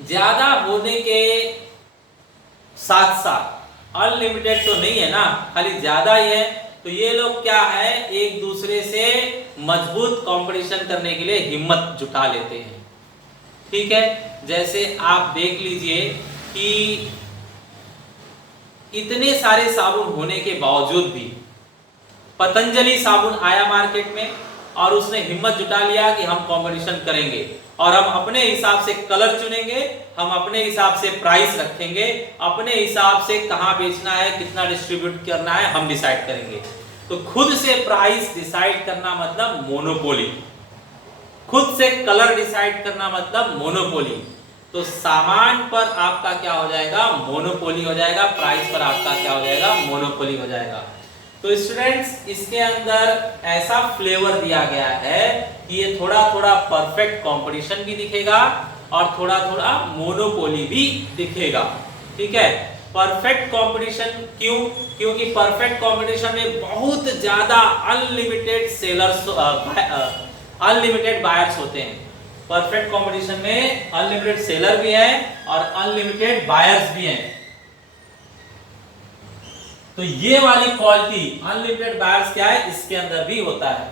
ज्यादा होने के साथ साथ अनलिमिटेड तो नहीं है ना, खाली ज्यादा ही है। तो ये लोग क्या है, एक दूसरे से मजबूत कंपटीशन करने के लिए हिम्मत जुटा लेते हैं। ठीक है, जैसे आप देख लीजिए कि इतने सारे साबुन होने के बावजूद भी पतंजलि साबुन आया मार्केट में और उसने हिम्मत जुटा लिया कि हम कंपटीशन करेंगे और हम अपने हिसाब से कलर चुनेंगे, हम अपने हिसाब से प्राइस रखेंगे, अपने हिसाब से कहां बेचना है, कितना डिस्ट्रीब्यूट करना है, हम डिसाइड करेंगे। तो खुद से प्राइस डिसाइड करना मतलब मोनोपोली, खुद से कलर डिसाइड करना मतलब मोनोपोली। तो सामान पर आपका क्या हो जाएगा? मोनोपोली हो जाएगा। प्राइस पर आपका क्या हो जाएगा? मोनोपोली हो जाएगा। तो स्टूडेंट्स इसके अंदर ऐसा फ्लेवर दिया गया है कि ये थोड़ा थोड़ा परफेक्ट कंपटीशन भी दिखेगा और थोड़ा थोड़ा मोनोपोली भी दिखेगा। ठीक है, परफेक्ट कंपटीशन क्यों? क्योंकि परफेक्ट कंपटीशन में बहुत ज्यादा अनलिमिटेड सेलर्स, अनलिमिटेड बायर्स होते हैं। परफेक्ट कंपटीशन में अनलिमिटेड सेलर भी है और अनलिमिटेड बायर्स भी हैं। तो ये वाली क्वालिटी अनलिमिटेड बायर्स क्या है, इसके अंदर भी होता है।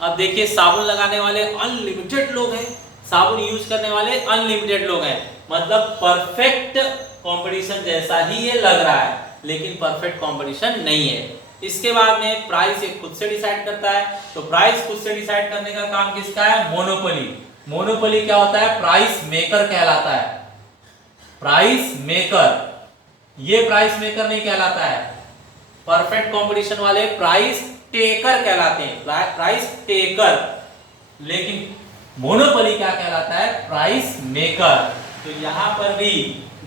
अब देखिए, साबुन लगाने वाले अनलिमिटेड लोग हैं, साबुन यूज करने वाले अनलिमिटेड लोग हैं, मतलब परफेक्ट कंपटीशन जैसा ही ये लग रहा है, लेकिन परफेक्ट कंपटीशन नहीं है। इसके बाद में प्राइस एक खुद से डिसाइड करता है। तो प्राइस खुद से डिसाइड करने का काम किसका है? मोनोपोली। मोनोपोली क्या होता है? प्राइस मेकर कहलाता है। प्राइस मेकर, ये प्राइस मेकर नहीं कहलाता है। परफेक्ट कंपटीशन वाले प्राइस टेकर कहलाते हैं, प्राइस टेकर। लेकिन मोनोपोली क्या कहलाता है? Price maker. तो यहां पर भी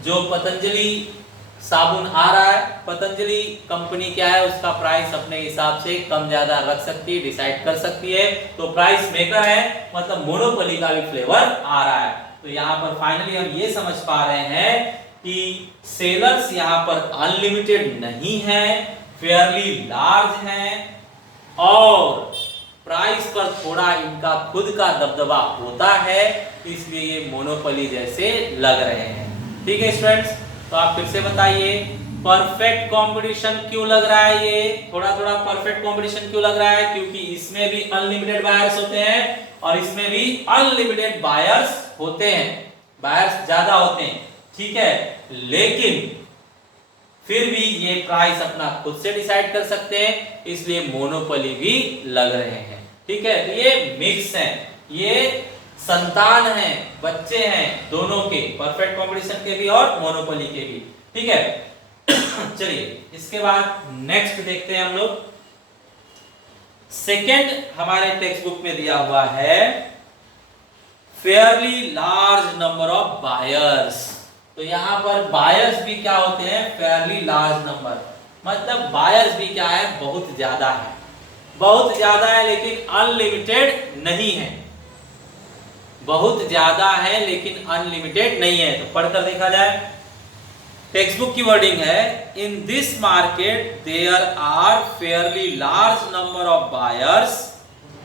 जो पतंजलि साबुन आ रहा है, पतंजलि कंपनी क्या है, उसका प्राइस अपने हिसाब से कम ज्यादा रख सकती है, डिसाइड कर सकती है। तो प्राइस मेकर है, मतलब मोनोपोली का भी फ्लेवर आ रहा है। तो यहाँ पर फाइनली हम ये समझ पा रहे हैं कि सेलर्स यहाँ पर अनलिमिटेड नहीं है, फेयरली लार्ज हैं और प्राइस पर थोड़ा इनका खुद का दबदबा होता है, इसलिए ये मोनोपोली जैसे लग रहे हैं। ठीक है स्टूडेंट्स, तो आप फिर से बताइए परफेक्ट कंपटीशन क्यों लग रहा है? ये थोड़ा थोड़ा परफेक्ट कंपटीशन क्यों लग रहा है? क्योंकि इसमें भी अनलिमिटेड बायर्स होते हैं और इसमें भी अनलिमिटेड बायर्स होते हैं, बायर्स ज्यादा होते हैं। ठीक है, लेकिन फिर भी ये प्राइस अपना खुद से डिसाइड कर सकते हैं, इसलिए मोनोपोली भी लग रहे हैं। ठीक है, तो ये मिक्स है, ये संतान हैं, बच्चे हैं दोनों के, परफेक्ट कंपटीशन के भी और मोनोपोली के भी। ठीक है, चलिए इसके बाद नेक्स्ट देखते हैं हम लोग। सेकंड हमारे टेक्स्ट बुक में दिया हुआ है Fairlie large number of buyers. तो यहां पर बायर्स भी क्या होते हैं? फेयरली लार्ज नंबर, मतलब बायर्स भी क्या है? बहुत ज्यादा है, बहुत ज्यादा है लेकिन अनलिमिटेड नहीं है। बहुत ज्यादा है लेकिन अनलिमिटेड नहीं है। तो पढ़कर देखा जाए, टेक्स्ट बुक की वर्डिंग है, in this market there are fairly large number of buyers,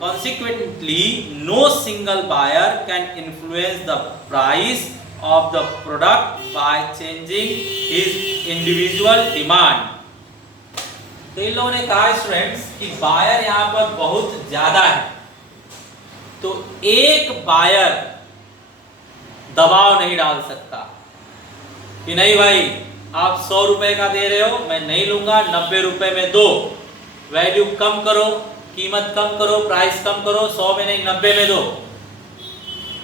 consequently no single buyer can influence the price of the product by changing his individual demand। तो इन लोगों ने कहा स्टूडेंट्स कि बायर यहां पर बहुत ज्यादा है, तो एक बायर दबाव नहीं डाल सकता कि नहीं भाई आप 100 रुपए का दे रहे हो, मैं नहीं लूंगा, 90 रुपए में दो, वैल्यू कम करो, कीमत कम करो, प्राइस कम करो, 100 में नहीं 90 में दो।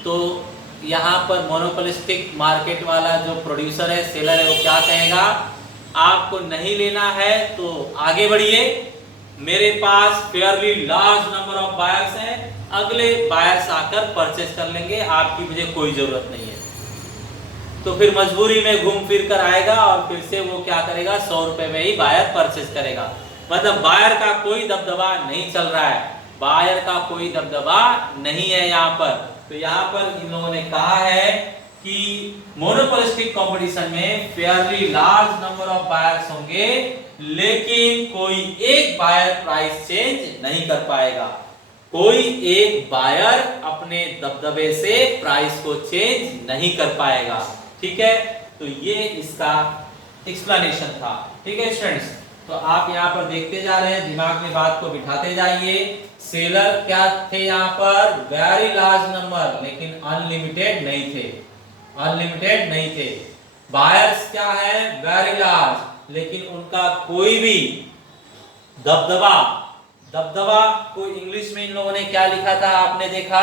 तो यहाँ पर मोनोपोलिस्टिक मार्केट वाला जो प्रोड्यूसर है, सेलर है, वो क्या कहेगा? आपको नहीं लेना है तो आगे बढ़िए, मेरे पास fairly large number of buyers हैं, अगले बायर्स आकर परचेस कर लेंगे, आपकी मुझे कोई जरूरत नहीं है। तो फिर मजबूरी में घूम फिर कर आएगा और फिर से वो क्या करेगा? 100 रुपए में ही बायर परचेस करेगा। मतलब बायर का कोई दबदबा नहीं चल रहा है, बायर का कोई दबदबा नहीं है यहाँ पर। तो यहाँ पर इन लोगों ने कहा है कि मोनोपोलिस्टिक कंपटीशन में Fairlie large number of buyers होंगे, लेकिन कोई एक बायर प्राइस चेंज नहीं कर पाएगा। कोई एक बायर अपने दबदबे से प्राइस को चेंज नहीं कर पाएगा। ठीक है, तो ये इसका एक्सप्लेनेशन था। ठीक है स्टूडेंट्स, तो आप यहाँ पर देखते जा रहे हैं, दिमाग में बात को बिठाते जाइए। सेलर क्या थे यहाँ पर? वेरी लार्ज नंबर, लेकिन अनलिमिटेड नहीं थे, अनलिमिटेड नहीं थे। बायर्स क्या है? वेरी लार्ज, लेकिन उनका कोई भी दबदबा, दबदबा को इंग्लिश में इन लोगों ने क्या लिखा था? आपने देखा,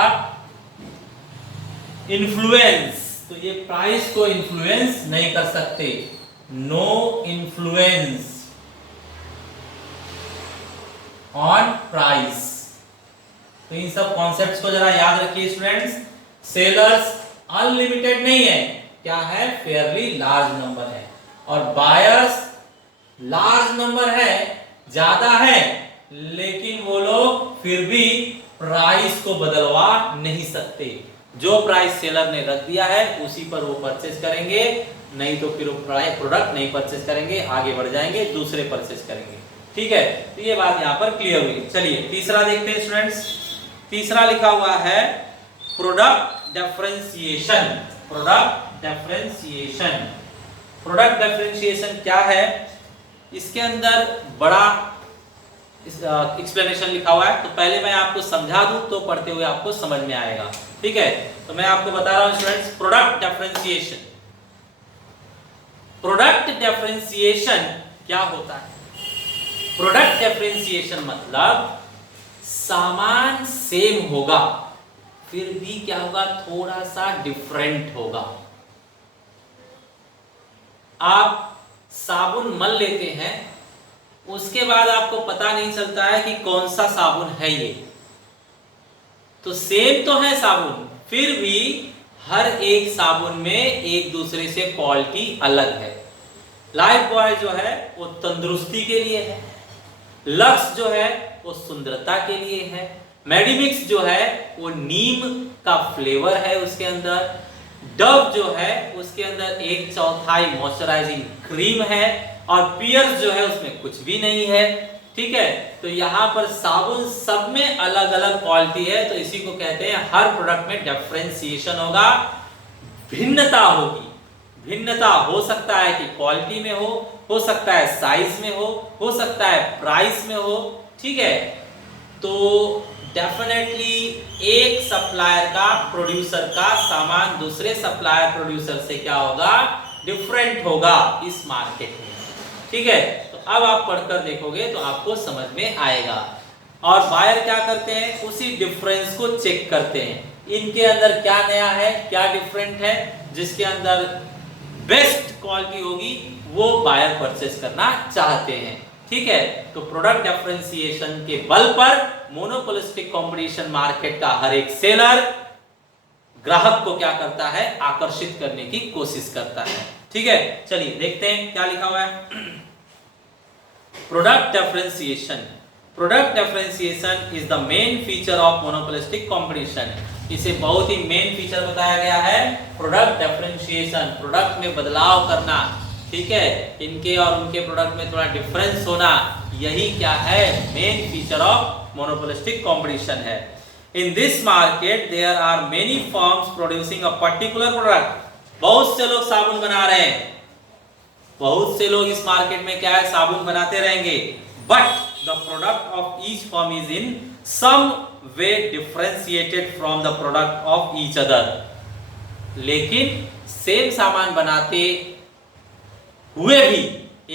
इन्फ्लुएंस। तो ये प्राइस को इन्फ्लुएंस नहीं कर सकते, नो इन्फ्लुएंस ऑन प्राइस। तो इन सब कॉन्सेप्ट्स को जरा याद रखिए स्टूडेंट्स। सेलर्स अनलिमिटेड नहीं है, क्या है? फेयरली लार्ज नंबर है। और बायर्स लार्ज नंबर है, ज्यादा है, लेकिन वो लोग फिर भी प्राइस को बदलवा नहीं सकते, जो प्राइस सेलर ने रख दिया है उसी पर वो परचेज करेंगे, नहीं तो फिर वो प्रोडक्ट नहीं परचेज करेंगे, आगे बढ़ जाएंगे, दूसरे परचेज करेंगे। ठीक है, तो ये बात यहाँ पर क्लियर हुई। चलिए तीसरा देखते हैं स्टूडेंट्स। तीसरा लिखा हुआ है product differentiation. Product differentiation, product differentiation क्या है, इसके अंदर बड़ा एक्सप्लेनेशन लिखा हुआ है। तो पहले मैं आपको समझा दूं तो पढ़ते हुए आपको समझ में आएगा। ठीक है, तो मैं आपको बता रहा हूं students, product differentiation. Product differentiation क्या होता है? प्रोडक्ट डिफरेंशिएशन मतलब सामान सेम होगा फिर भी क्या होगा, थोड़ा सा डिफरेंट होगा। आप साबुन मल लेते हैं, उसके बाद आपको पता नहीं चलता है कि कौन सा साबुन है ये, तो सेम तो है साबुन, फिर भी हर एक साबुन में एक दूसरे से क्वालिटी अलग है। लाइफ बॉय जो है वो तंदुरुस्ती के लिए है, लक्स जो है वो सुंदरता के लिए है, मेडिमिक्स जो है वो नीम का फ्लेवर है उसके अंदर, डव जो है उसके अंदर 1/4 मॉइस्चराइजिंग क्रीम है, और पियर्स जो है उसमें कुछ भी नहीं है। ठीक है, तो यहाँ पर साबुन सब में अलग अलग क्वालिटी है, तो इसी को कहते हैं हर प्रोडक्ट में डिफरेंशिएशन होगा, भिन्नता होगी। भिन्नता हो सकता है कि क्वालिटी में हो सकता है साइज में हो सकता है प्राइस में हो। ठीक है, तो डेफिनेटली एक सप्लायर का, प्रोड्यूसर का सामान दूसरे सप्लायर प्रोड्यूसर से क्या होगा, डिफरेंट होगा इस मार्केट में। ठीक है, तो अब आप पढ़कर देखोगे तो आपको समझ में आएगा। और बायर क्या करते हैं, उसी डिफरेंस को चेक करते हैं, इनके अंदर क्या नया है, क्या डिफरेंट है, जिसके अंदर बेस्ट क्वालिटी होगी वो बायर परचेस करना चाहते हैं। ठीक है, तो प्रोडक्ट डिफरेंशिएशन के बल पर मोनोपोलिस्टिक कंपटीशन मार्केट का हर एक सेलर ग्राहक को क्या करता है, आकर्षित करने की कोशिश करता है। ठीक है, चलिए देखते हैं क्या लिखा हुआ है। Product differentiation, product differentiation is the main feature of monopolistic competition. इसे बहुत ही मेन फीचर बताया गया है, प्रोडक्ट डिफरेंशिएशन, प्रोडक्ट में बदलाव करना। ठीक है, इनके और उनके प्रोडक्ट में थोड़ा डिफरेंस होना, यही क्या है, main feature of monopolistic competition है। In this market there are many firms producing a particular product. बहुत से लोग साबुन बना रहे हैं, बहुत से लोग इस मार्केट में क्या है, साबुन बनाते रहेंगे, but the product of each firm is in some way differentiated from the product of each other. लेकिन सेम सामान बनाते हुए भी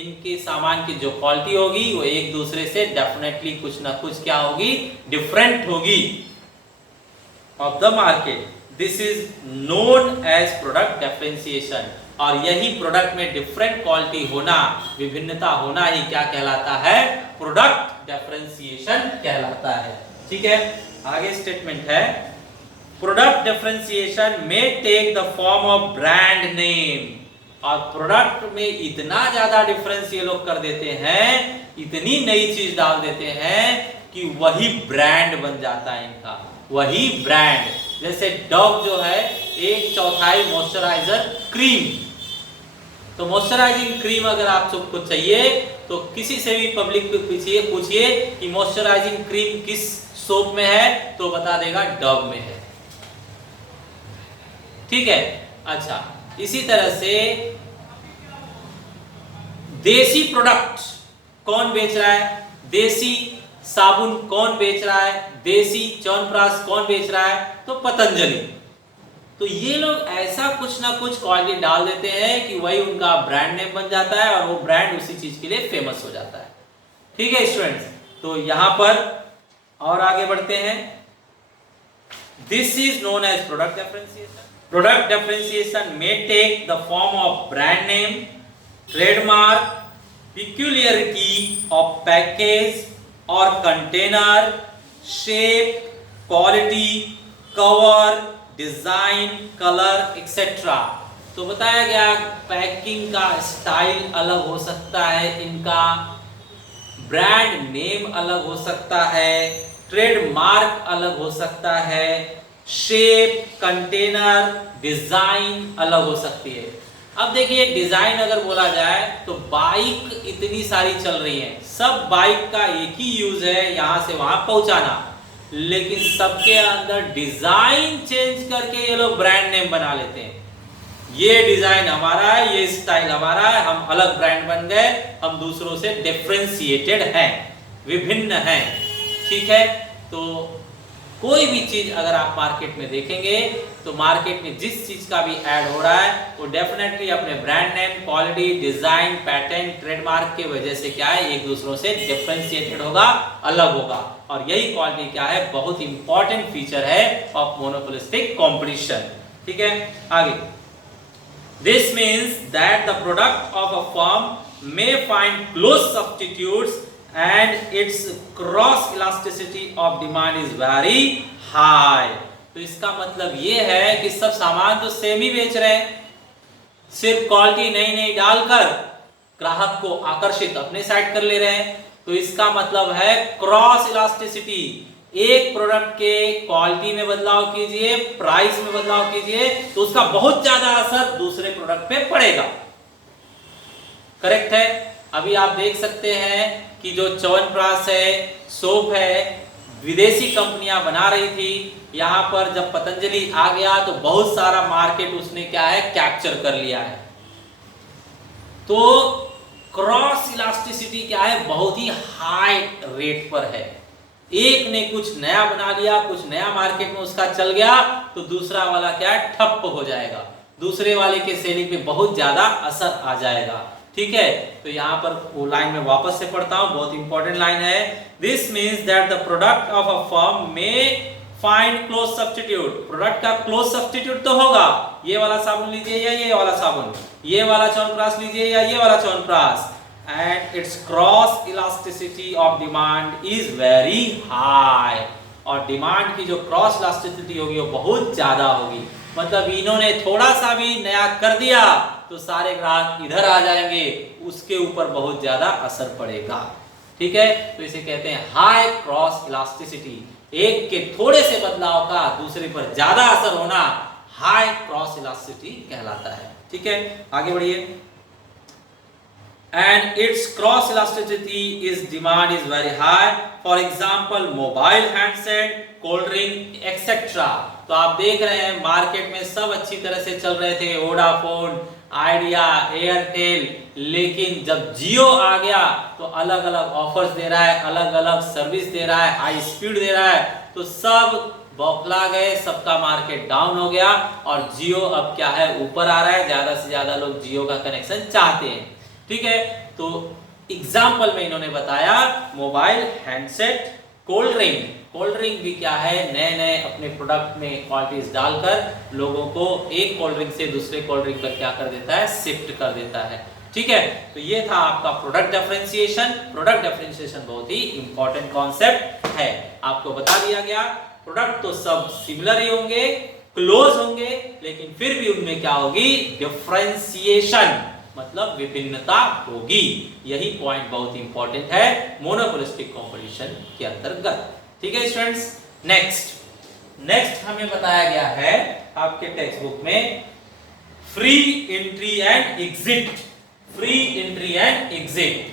इनके सामान की जो क्वालिटी होगी वो एक दूसरे से डेफिनेटली कुछ ना कुछ क्या होगी, डिफरेंट होगी of the market. This is known as product differentiation. और यही प्रोडक्ट में डिफरेंट क्वालिटी होना, विभिन्नता होना ही क्या कहलाता है, प्रोडक्ट डिफरेंशिएशन कहलाता है। ठीक है, आगे स्टेटमेंट है, product differentiation may take the form of brand name. और प्रोडक्ट में इतना ज्यादा डिफरेंस ये लोग कर देते हैं, इतनी नई चीज डाल देते हैं कि वही ब्रांड बन जाता है इनका, वही ब्रांड। जैसे डव जो है 1/4 मॉइस्चराइजर क्रीम, तो मॉइस्चराइजिंग क्रीम अगर आप सबको चाहिए तो किसी से भी पब्लिक को पूछिए कि मॉइस्चराइजिंग क्रीम किस सोप में है, तो बता देगा डव में है। ठीक है, अच्छा, इसी तरह से देसी प्रोडक्ट कौन बेच रहा है, देसी साबुन कौन बेच रहा है, देसी च्यवनप्राश कौन बेच रहा है, तो पतंजलि। तो ये लोग ऐसा कुछ ना कुछ क्वालिटी डाल देते हैं कि वही उनका ब्रांड नेम बन जाता है और वो ब्रांड उसी चीज के लिए फेमस हो जाता है। ठीक है स्टूडेंट्स, तो यहां पर और आगे बढ़ते हैं। This is known as product differentiation. Product differentiation may take the form of brand name, trademark, peculiarity of package or container, shape, quality, cover, design, color, etc. तो बताया गया पैकिंग का स्टाइल अलग हो सकता है, इनका ब्रांड नेम अलग हो सकता है, ट्रेडमार्क अलग हो सकता है, शेप, कंटेनर, डिजाइन अलग हो सकती है। अब देखिए डिजाइन अगर बोला जाए तो बाइक इतनी सारी चल रही है, सब बाइक का एक ही यूज है, यहां से वहां पहुंचाना, लेकिन सबके अंदर डिजाइन चेंज करके ये लोग ब्रांड नेम बना लेते हैं। ये डिजाइन हमारा है, ये स्टाइल हमारा है, हम अलग ब्रांड बन गए, हम दूसरों से डिफरेंशिएटेड हैं, विभिन्न हैं। ठीक है, तो कोई भी चीज अगर आप मार्केट में देखेंगे तो मार्केट में जिस चीज का भी ऐड हो रहा है वो डेफिनेटली अपने brand name, quality, design, pattern, trademark के वजह से क्या है, एक दूसरों से डिफरेंशिएटेड होगा, अलग होगा। और यही क्वालिटी क्या है, बहुत इंपॉर्टेंट फीचर है ऑफ मोनोपोलिस्टिक कंपटीशन। ठीक है, आगे, this means that the product of a firm may find close substitutes and its cross elasticity of demand is very high। तो इसका मतलब ये है कि सब सामान तो सेम ही बेच रहे हैं, सिर्फ क्वालिटी नई नई डालकर ग्राहक को आकर्षित अपने साइड कर ले रहे हैं। तो इसका मतलब है क्रॉस इलास्टिसिटी, एक प्रोडक्ट के क्वालिटी में बदलाव कीजिए, प्राइस में बदलाव कीजिए, तो उसका बहुत ज्यादा असर दूसरे प्रोडक्ट पे पड़ेगा। करेक्ट है। अभी आप देख सकते हैं कि जो च्यवनप्राश है, सोप है, विदेशी कंपनियां बना रही थी, यहां पर जब पतंजलि आ गया तो बहुत सारा मार्केट उसने क्या है, कैप्चर कर लिया है। तो क्रॉस इलास्टिसिटी क्या है, बहुत ही हाई रेट पर है। एक ने कुछ नया बना लिया, कुछ नया मार्केट में उसका चल गया, तो दूसरा वाला क्या है, ठप्प हो जाएगा, दूसरे वाले के सेलिंग पे बहुत ज्यादा असर आ जाएगा। ठीक है, तो यहां पर वो लाइन में वापस से पढ़ता हूं, बहुत इंपॉर्टेंट लाइन है। This means that the product of a firm में फाइंड क्लोज सब्स्टिट्यूट, प्रोडक्ट का क्लोज सब्स्टिट्यूट तो होगा, ये वाला साबुन लीजिए या ये वाला साबुन, ये वाला च्यवनप्राश लीजिए या ये वाला chyawanprash, and it's cross elasticity of demand is very high. और डिमांड की जो क्रॉस इलास्टिसिटी होगी वो बहुत ज्यादा होगी। मतलब इन्होंने थोड़ा सा भी नया कर दिया तो सारे ग्राहक इधर आ जाएंगे, उसके ऊपर बहुत ज्यादा असर पड़ेगा। ठीक है, तो इसे कहते हैं हाई क्रॉस इलास्टिसिटी, एक के थोड़े से बदलाव का दूसरे पर ज्यादा असर होना हाई क्रॉस इलास्टिसिटी कहलाता है। ठीक है, आगे बढ़िए। And its cross elasticity is demand is very high, for example mobile handset, cold drink etc। तो आप देख रहे हैं मार्केट में सब अच्छी तरह से चल रहे थे, वोडाफोन, आइडिया, एयरटेल, लेकिन जब जियो आ गया तो अलग अलग ऑफर्स दे रहा है, अलग अलग सर्विस दे रहा है, हाई स्पीड दे रहा है, तो सब बौखला गए, सबका मार्केट डाउन हो गया और जियो अब क्या है, ऊपर आ रहा है। ज्यादा से ज्यादा लोग जियो का कनेक्शन चाहते हैं। ठीक है, तो एग्जाम्पल में इन्होंने बताया mobile, handset, cold drink. Cold drink भी क्या है, नए नए अपने प्रोडक्ट में क्वालिटीज डालकर लोगों को एक कोल्ड ड्रिंक से दूसरे कोल्ड ड्रिंक पर क्या कर देता है, शिफ्ट कर देता है। ठीक है, तो ये था आपका प्रोडक्ट डिफरेंशिएशन। प्रोडक्ट डिफरेंशिएशन बहुत ही इंपॉर्टेंट कॉन्सेप्ट है, आपको बता दिया गया। प्रोडक्ट तो सब सिमिलर ही होंगे, क्लोज होंगे, लेकिन फिर भी उनमें क्या होगी, डिफरेंशिएशन, मतलब विभिन्नता होगी। यही पॉइंट बहुत इंपॉर्टेंट है मोनोपोलिस्टिक कंपटीशन के अंतर्गत। ठीक है स्टूडेंट्स, नेक्स्ट हमें बताया गया है आपके टेक्स्ट बुक में free entry and exit. Free entry and exit,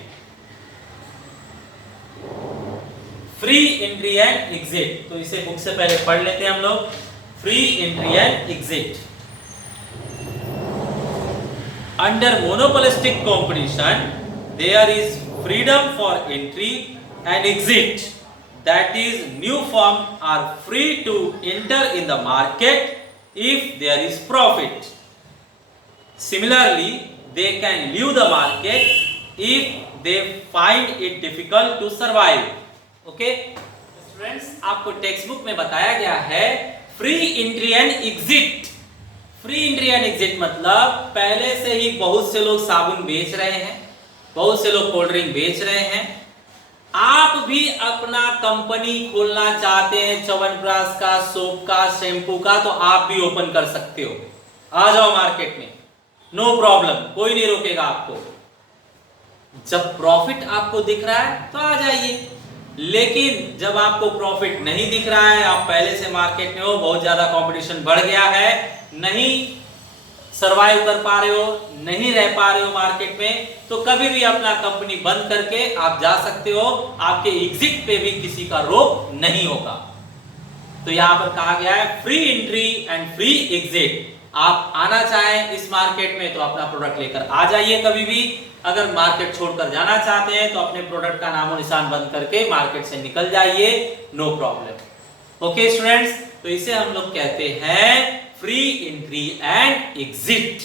free entry and exit. तो इसे बुक से पहले पढ़ लेते हैं हम लोग। Free entry and exit. Under monopolistic competition, there is freedom for entry and exit. That is, new firms are free to enter in the market if there is profit. Similarly, they can leave the market if they find it difficult to survive. Okay? Friends, आपको text book में बताया गया है free entry and exit. Free entry and exit मतलब पहले से ही बहुत से लोग साबुन बेच रहे हैं, बहुत से लोग कोल्ड ड्रिंक बेच रहे हैं। आप भी अपना कंपनी खोलना चाहते हैं, च्यवनप्राश का, सोप का, शैम्पू का, तो आप भी ओपन कर सकते हो। आ जाओ मार्केट में, नो प्रॉब्लम, कोई नहीं रोकेगा आपको। जब प्रॉफिट आपको दिख रहा है तो आ जाइए, लेकिन जब आपको प्रॉफिट नहीं दिख रहा है, आप पहले से मार्केट में हो, बहुत ज्यादा कंपटीशन बढ़ गया है, नहीं सरवाइव कर पा रहे हो, नहीं रह पा रहे हो मार्केट में, तो कभी भी अपना कंपनी बंद करके आप जा सकते हो, आपके एग्जिट पे भी किसी का रोक नहीं होगा। तो यहां पर कहा गया है free entry and free exit. आप आना चाहें इस मार्केट में तो अपना प्रोडक्ट लेकर आ जाइए कभी भी, अगर मार्केट छोड़कर जाना चाहते हैं तो अपने प्रोडक्ट का नामो निशान बंद करके मार्केट से निकल जाइए, नो प्रॉब्लम। ओके स्टूडेंट्स, तो इसे हम लोग कहते हैं फ्री एंट्री एंड एग्जिट।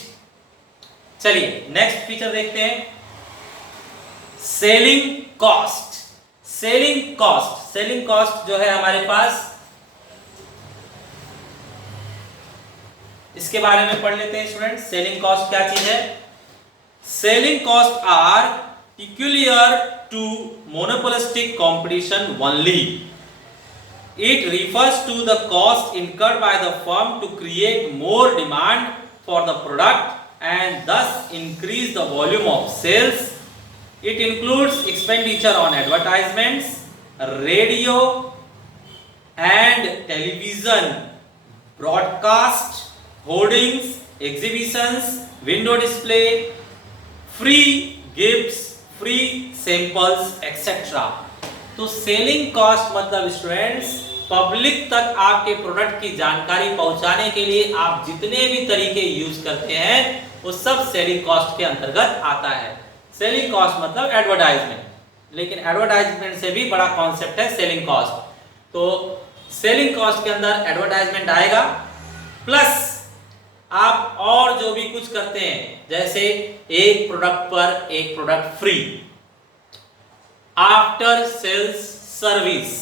चलिए नेक्स्ट फीचर देखते हैं, selling cost. Selling cost, selling cost जो है हमारे पास, इसके बारे में पढ़ लेते हैं स्टूडेंट। सेलिंग कॉस्ट क्या चीज है? Selling cost are peculiar to monopolistic competition only. It refers to the cost incurred by the firm to create more demand for the product and thus increase the volume of sales. It includes expenditure on advertisements, radio and television, broadcast, hoardings, exhibitions, window display, free gifts, free samples, etc. तो selling cost मतलब students, public तक आपके product की जानकारी पहुंचाने के लिए आप जितने भी तरीके यूज करते हैं वो सब सेलिंग कॉस्ट के अंतर्गत आता है। सेलिंग कॉस्ट मतलब एडवर्टाइजमेंट, लेकिन एडवर्टाइजमेंट से भी बड़ा कॉन्सेप्ट है सेलिंग कॉस्ट। तो सेलिंग कॉस्ट के अंदर एडवर्टाइजमेंट आएगा, प्लस आप और जो भी कुछ करते हैं, जैसे एक प्रोडक्ट पर एक product free, after sales service,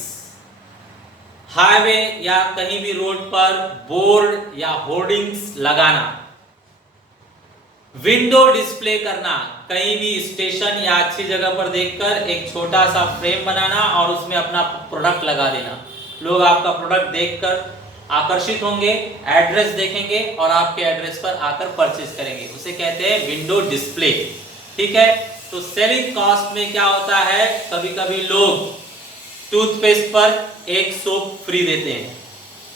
highway या कहीं भी रोड पर बोर्ड या होर्डिंग्स लगाना, विंडो डिस्प्ले करना, कहीं भी स्टेशन या अच्छी जगह पर देखकर एक छोटा सा फ्रेम बनाना और उसमें अपना प्रोडक्ट लगा देना। लोग आपका प्रोडक्ट देखकर आकर्षित होंगे, एड्रेस देखेंगे और आपके एड्रेस पर आकर परचेज करेंगे, उसे कहते हैं विंडो डिस्प्ले। ठीक है, तो सेलिंग कॉस्ट में क्या होता है, कभी कभी लोग टूथपेस्ट पर एक सोप फ्री देते हैं,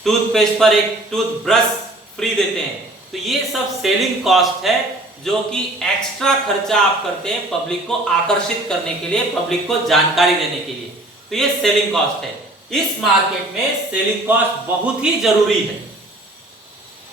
टूथपेस्ट पर एक टूथब्रश फ्री देते हैं, तो ये सब सेलिंग कॉस्ट है जो कि एक्स्ट्रा खर्चा आप करते हैं पब्लिक को आकर्षित करने के लिए, पब्लिक को जानकारी देने के लिए, तो ये सेलिंग कॉस्ट है। इस मार्केट में सेलिंग कॉस्ट बहुत ही जरूरी है,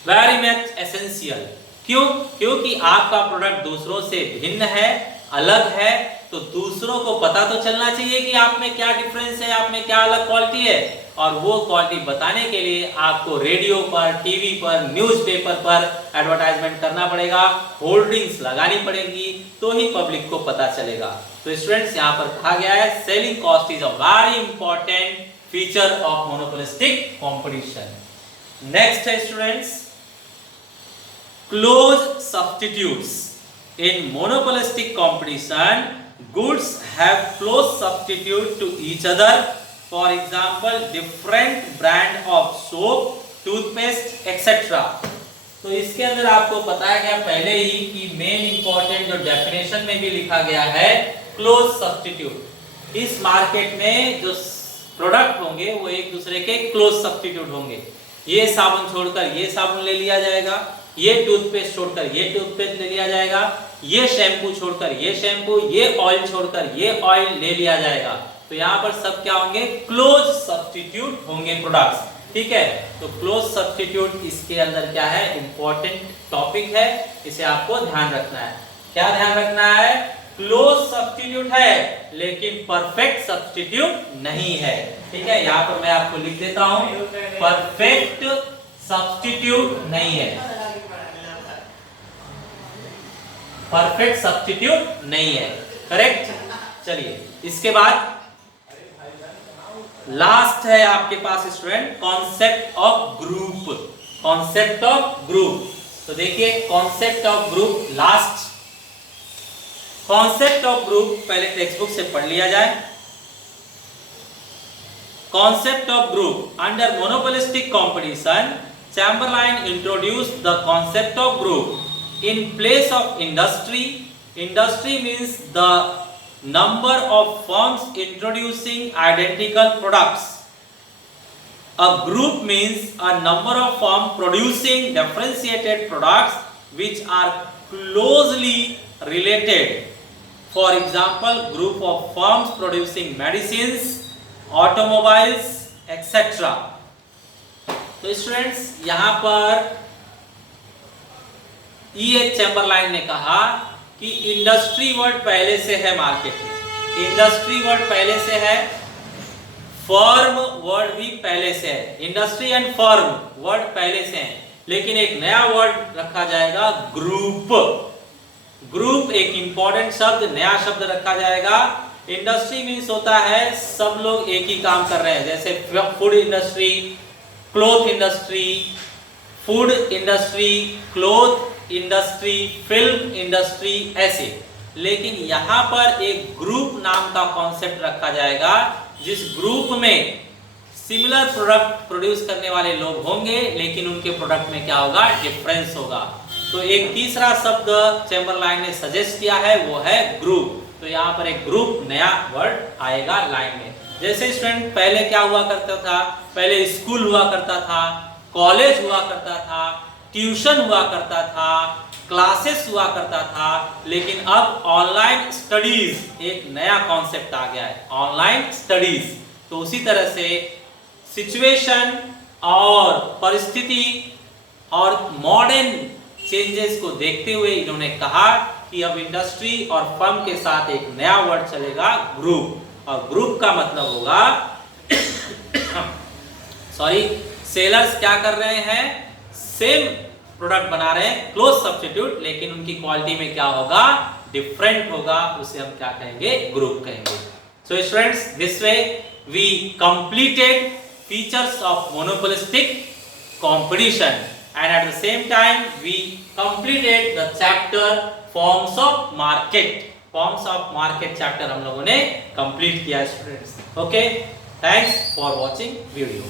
वेरी मच एसेंशियल। क्यों? क्योंकि आपका प्रोडक्ट दूसरों से भिन्न है, अलग है, तो दूसरों को पता तो चलना चाहिए कि आप में क्या डिफरेंस है, आप में क्या अलग क्वालिटी है, और वो क्वालिटी बताने के लिए आपको रेडियो पर, टीवी पर, न्यूज़पेपर पर एडवर्टाइजमेंट करना पड़ेगा, होर्डिंग्स लगानी पड़ेगी, तो ही पब्लिक को पता चलेगा। तो स्टूडेंट्स, यहाँ पर कहा गया है selling cost is a very important feature of monopolistic competition. Next है students, close substitutes. In monopolistic competition, goods have close substitute to each other. For example, different brand of soap, toothpaste, etc. तो इसके अंदर आपको बताया गया पहले ही कि main important जो डेफिनेशन में भी लिखा गया है, क्लोज सब्स्टिट्यूट। इस मार्केट में जो प्रोडक्ट होंगे वो एक दूसरे के क्लोज सब्स्टिट्यूट होंगे। ये साबुन छोड़कर ये साबुन ले लिया जाएगा, ये टूथपेस्ट छोड़कर ये टूथपेस्ट ले लिया जाएगा, ये शैम्पू छोड़कर ये शैम्पू, ये ऑयल छोड़कर ये ऑयल ले लिया जाएगा। तो यहाँ पर सब क्या होंगे, क्लोज सब्स्टिट्यूट होंगे प्रोडक्ट्स। ठीक है, तो क्लोज सब्स्टिट्यूट इसके अंदर क्या है, इंपॉर्टेंट टॉपिक है, इसे आपको ध्यान रखना है। क्या ध्यान रखना है, क्लोज सब्स्टिट्यूट है लेकिन परफेक्ट सब्स्टिट्यूट नहीं है। ठीक है, यहाँ पर मैं आपको लिख देता हूं, परफेक्ट सब्स्टिट्यूट नहीं है, परफेक्ट सब्स्टिट्यूट नहीं है, करेक्ट। चलिए इसके बाद लास्ट है आपके पास student concept of group. Concept of group, तो देखिए concept of group last. Concept of group पहले टेक्स्ट बुक से पढ़ लिया जाए। Concept of group, under monopolistic competition Chamberlin introduced the concept of group in place of industry. Industry means the number of firms introducing identical products. A group means a number of firms producing differentiated products which are closely related. For example, group of firms producing medicines, automobiles, etc. तो students यहाँ पर E.H. चैम्बरलाइन ने कहा कि industry word पहले से है market में, इंडस्ट्री वर्ड पहले से है, फर्म वर्ड भी पहले से है, इंडस्ट्री एंड फर्म वर्ड पहले से है, लेकिन एक नया वर्ड रखा जाएगा ग्रुप। ग्रुप एक इंपॉर्टेंट शब्द, नया शब्द रखा जाएगा। इंडस्ट्री मीन्स होता है सब लोग एक ही काम कर रहे हैं, जैसे food industry, cloth industry, food industry, cloth industry, film industry, ऐसे। लेकिन यहाँ पर एक ग्रुप नाम का कॉन्सेप्ट रखा जाएगा जिस ग्रुप में सिमिलर प्रोडक्ट प्रोड्यूस करने वाले लोग होंगे, लेकिन उनके प्रोडक्ट में क्या होगा, डिफरेंस होगा। तो एक तीसरा शब्द चैम्बरलाइन ने सजेस्ट किया है, वो है ग्रुप। तो यहाँ पर एक ग्रुप नया वर्ड आएगा लाइन में। जैसे स्टूडेंट पहले क्या हुआ करता था, पहले स्कूल हुआ करता था, कॉलेज हुआ करता था, ट्यूशन हुआ करता था, क्लासेस हुआ करता था, लेकिन अब ऑनलाइन स्टडीज एक नया कॉन्सेप्ट आ गया है, ऑनलाइन स्टडीज। तो उसी तरह से सिचुएशन और परिस्थिति और मॉडर्न चेंजेस को देखते हुए इन्होंने कहा कि अब इंडस्ट्री और फर्म के साथ एक नया वर्ड चलेगा, ग्रुप। और ग्रुप का मतलब होगा सॉरी, सेलर्स क्या कर रहे हैं, सेम प्रोडक्ट बना रहे हैं, क्लोज सब्स्टिट्यूट, लेकिन उनकी क्वालिटी में क्या होगा, डिफरेंट होगा, उसे हम क्या कहेंगे, ग्रुप कहेंगे। So students, this way we completed features of monopolistic competition and at the same time we completed the chapter forms of market. Forms of market chapter हम लोगों ने complete किया students. Okay, thanks for watching video.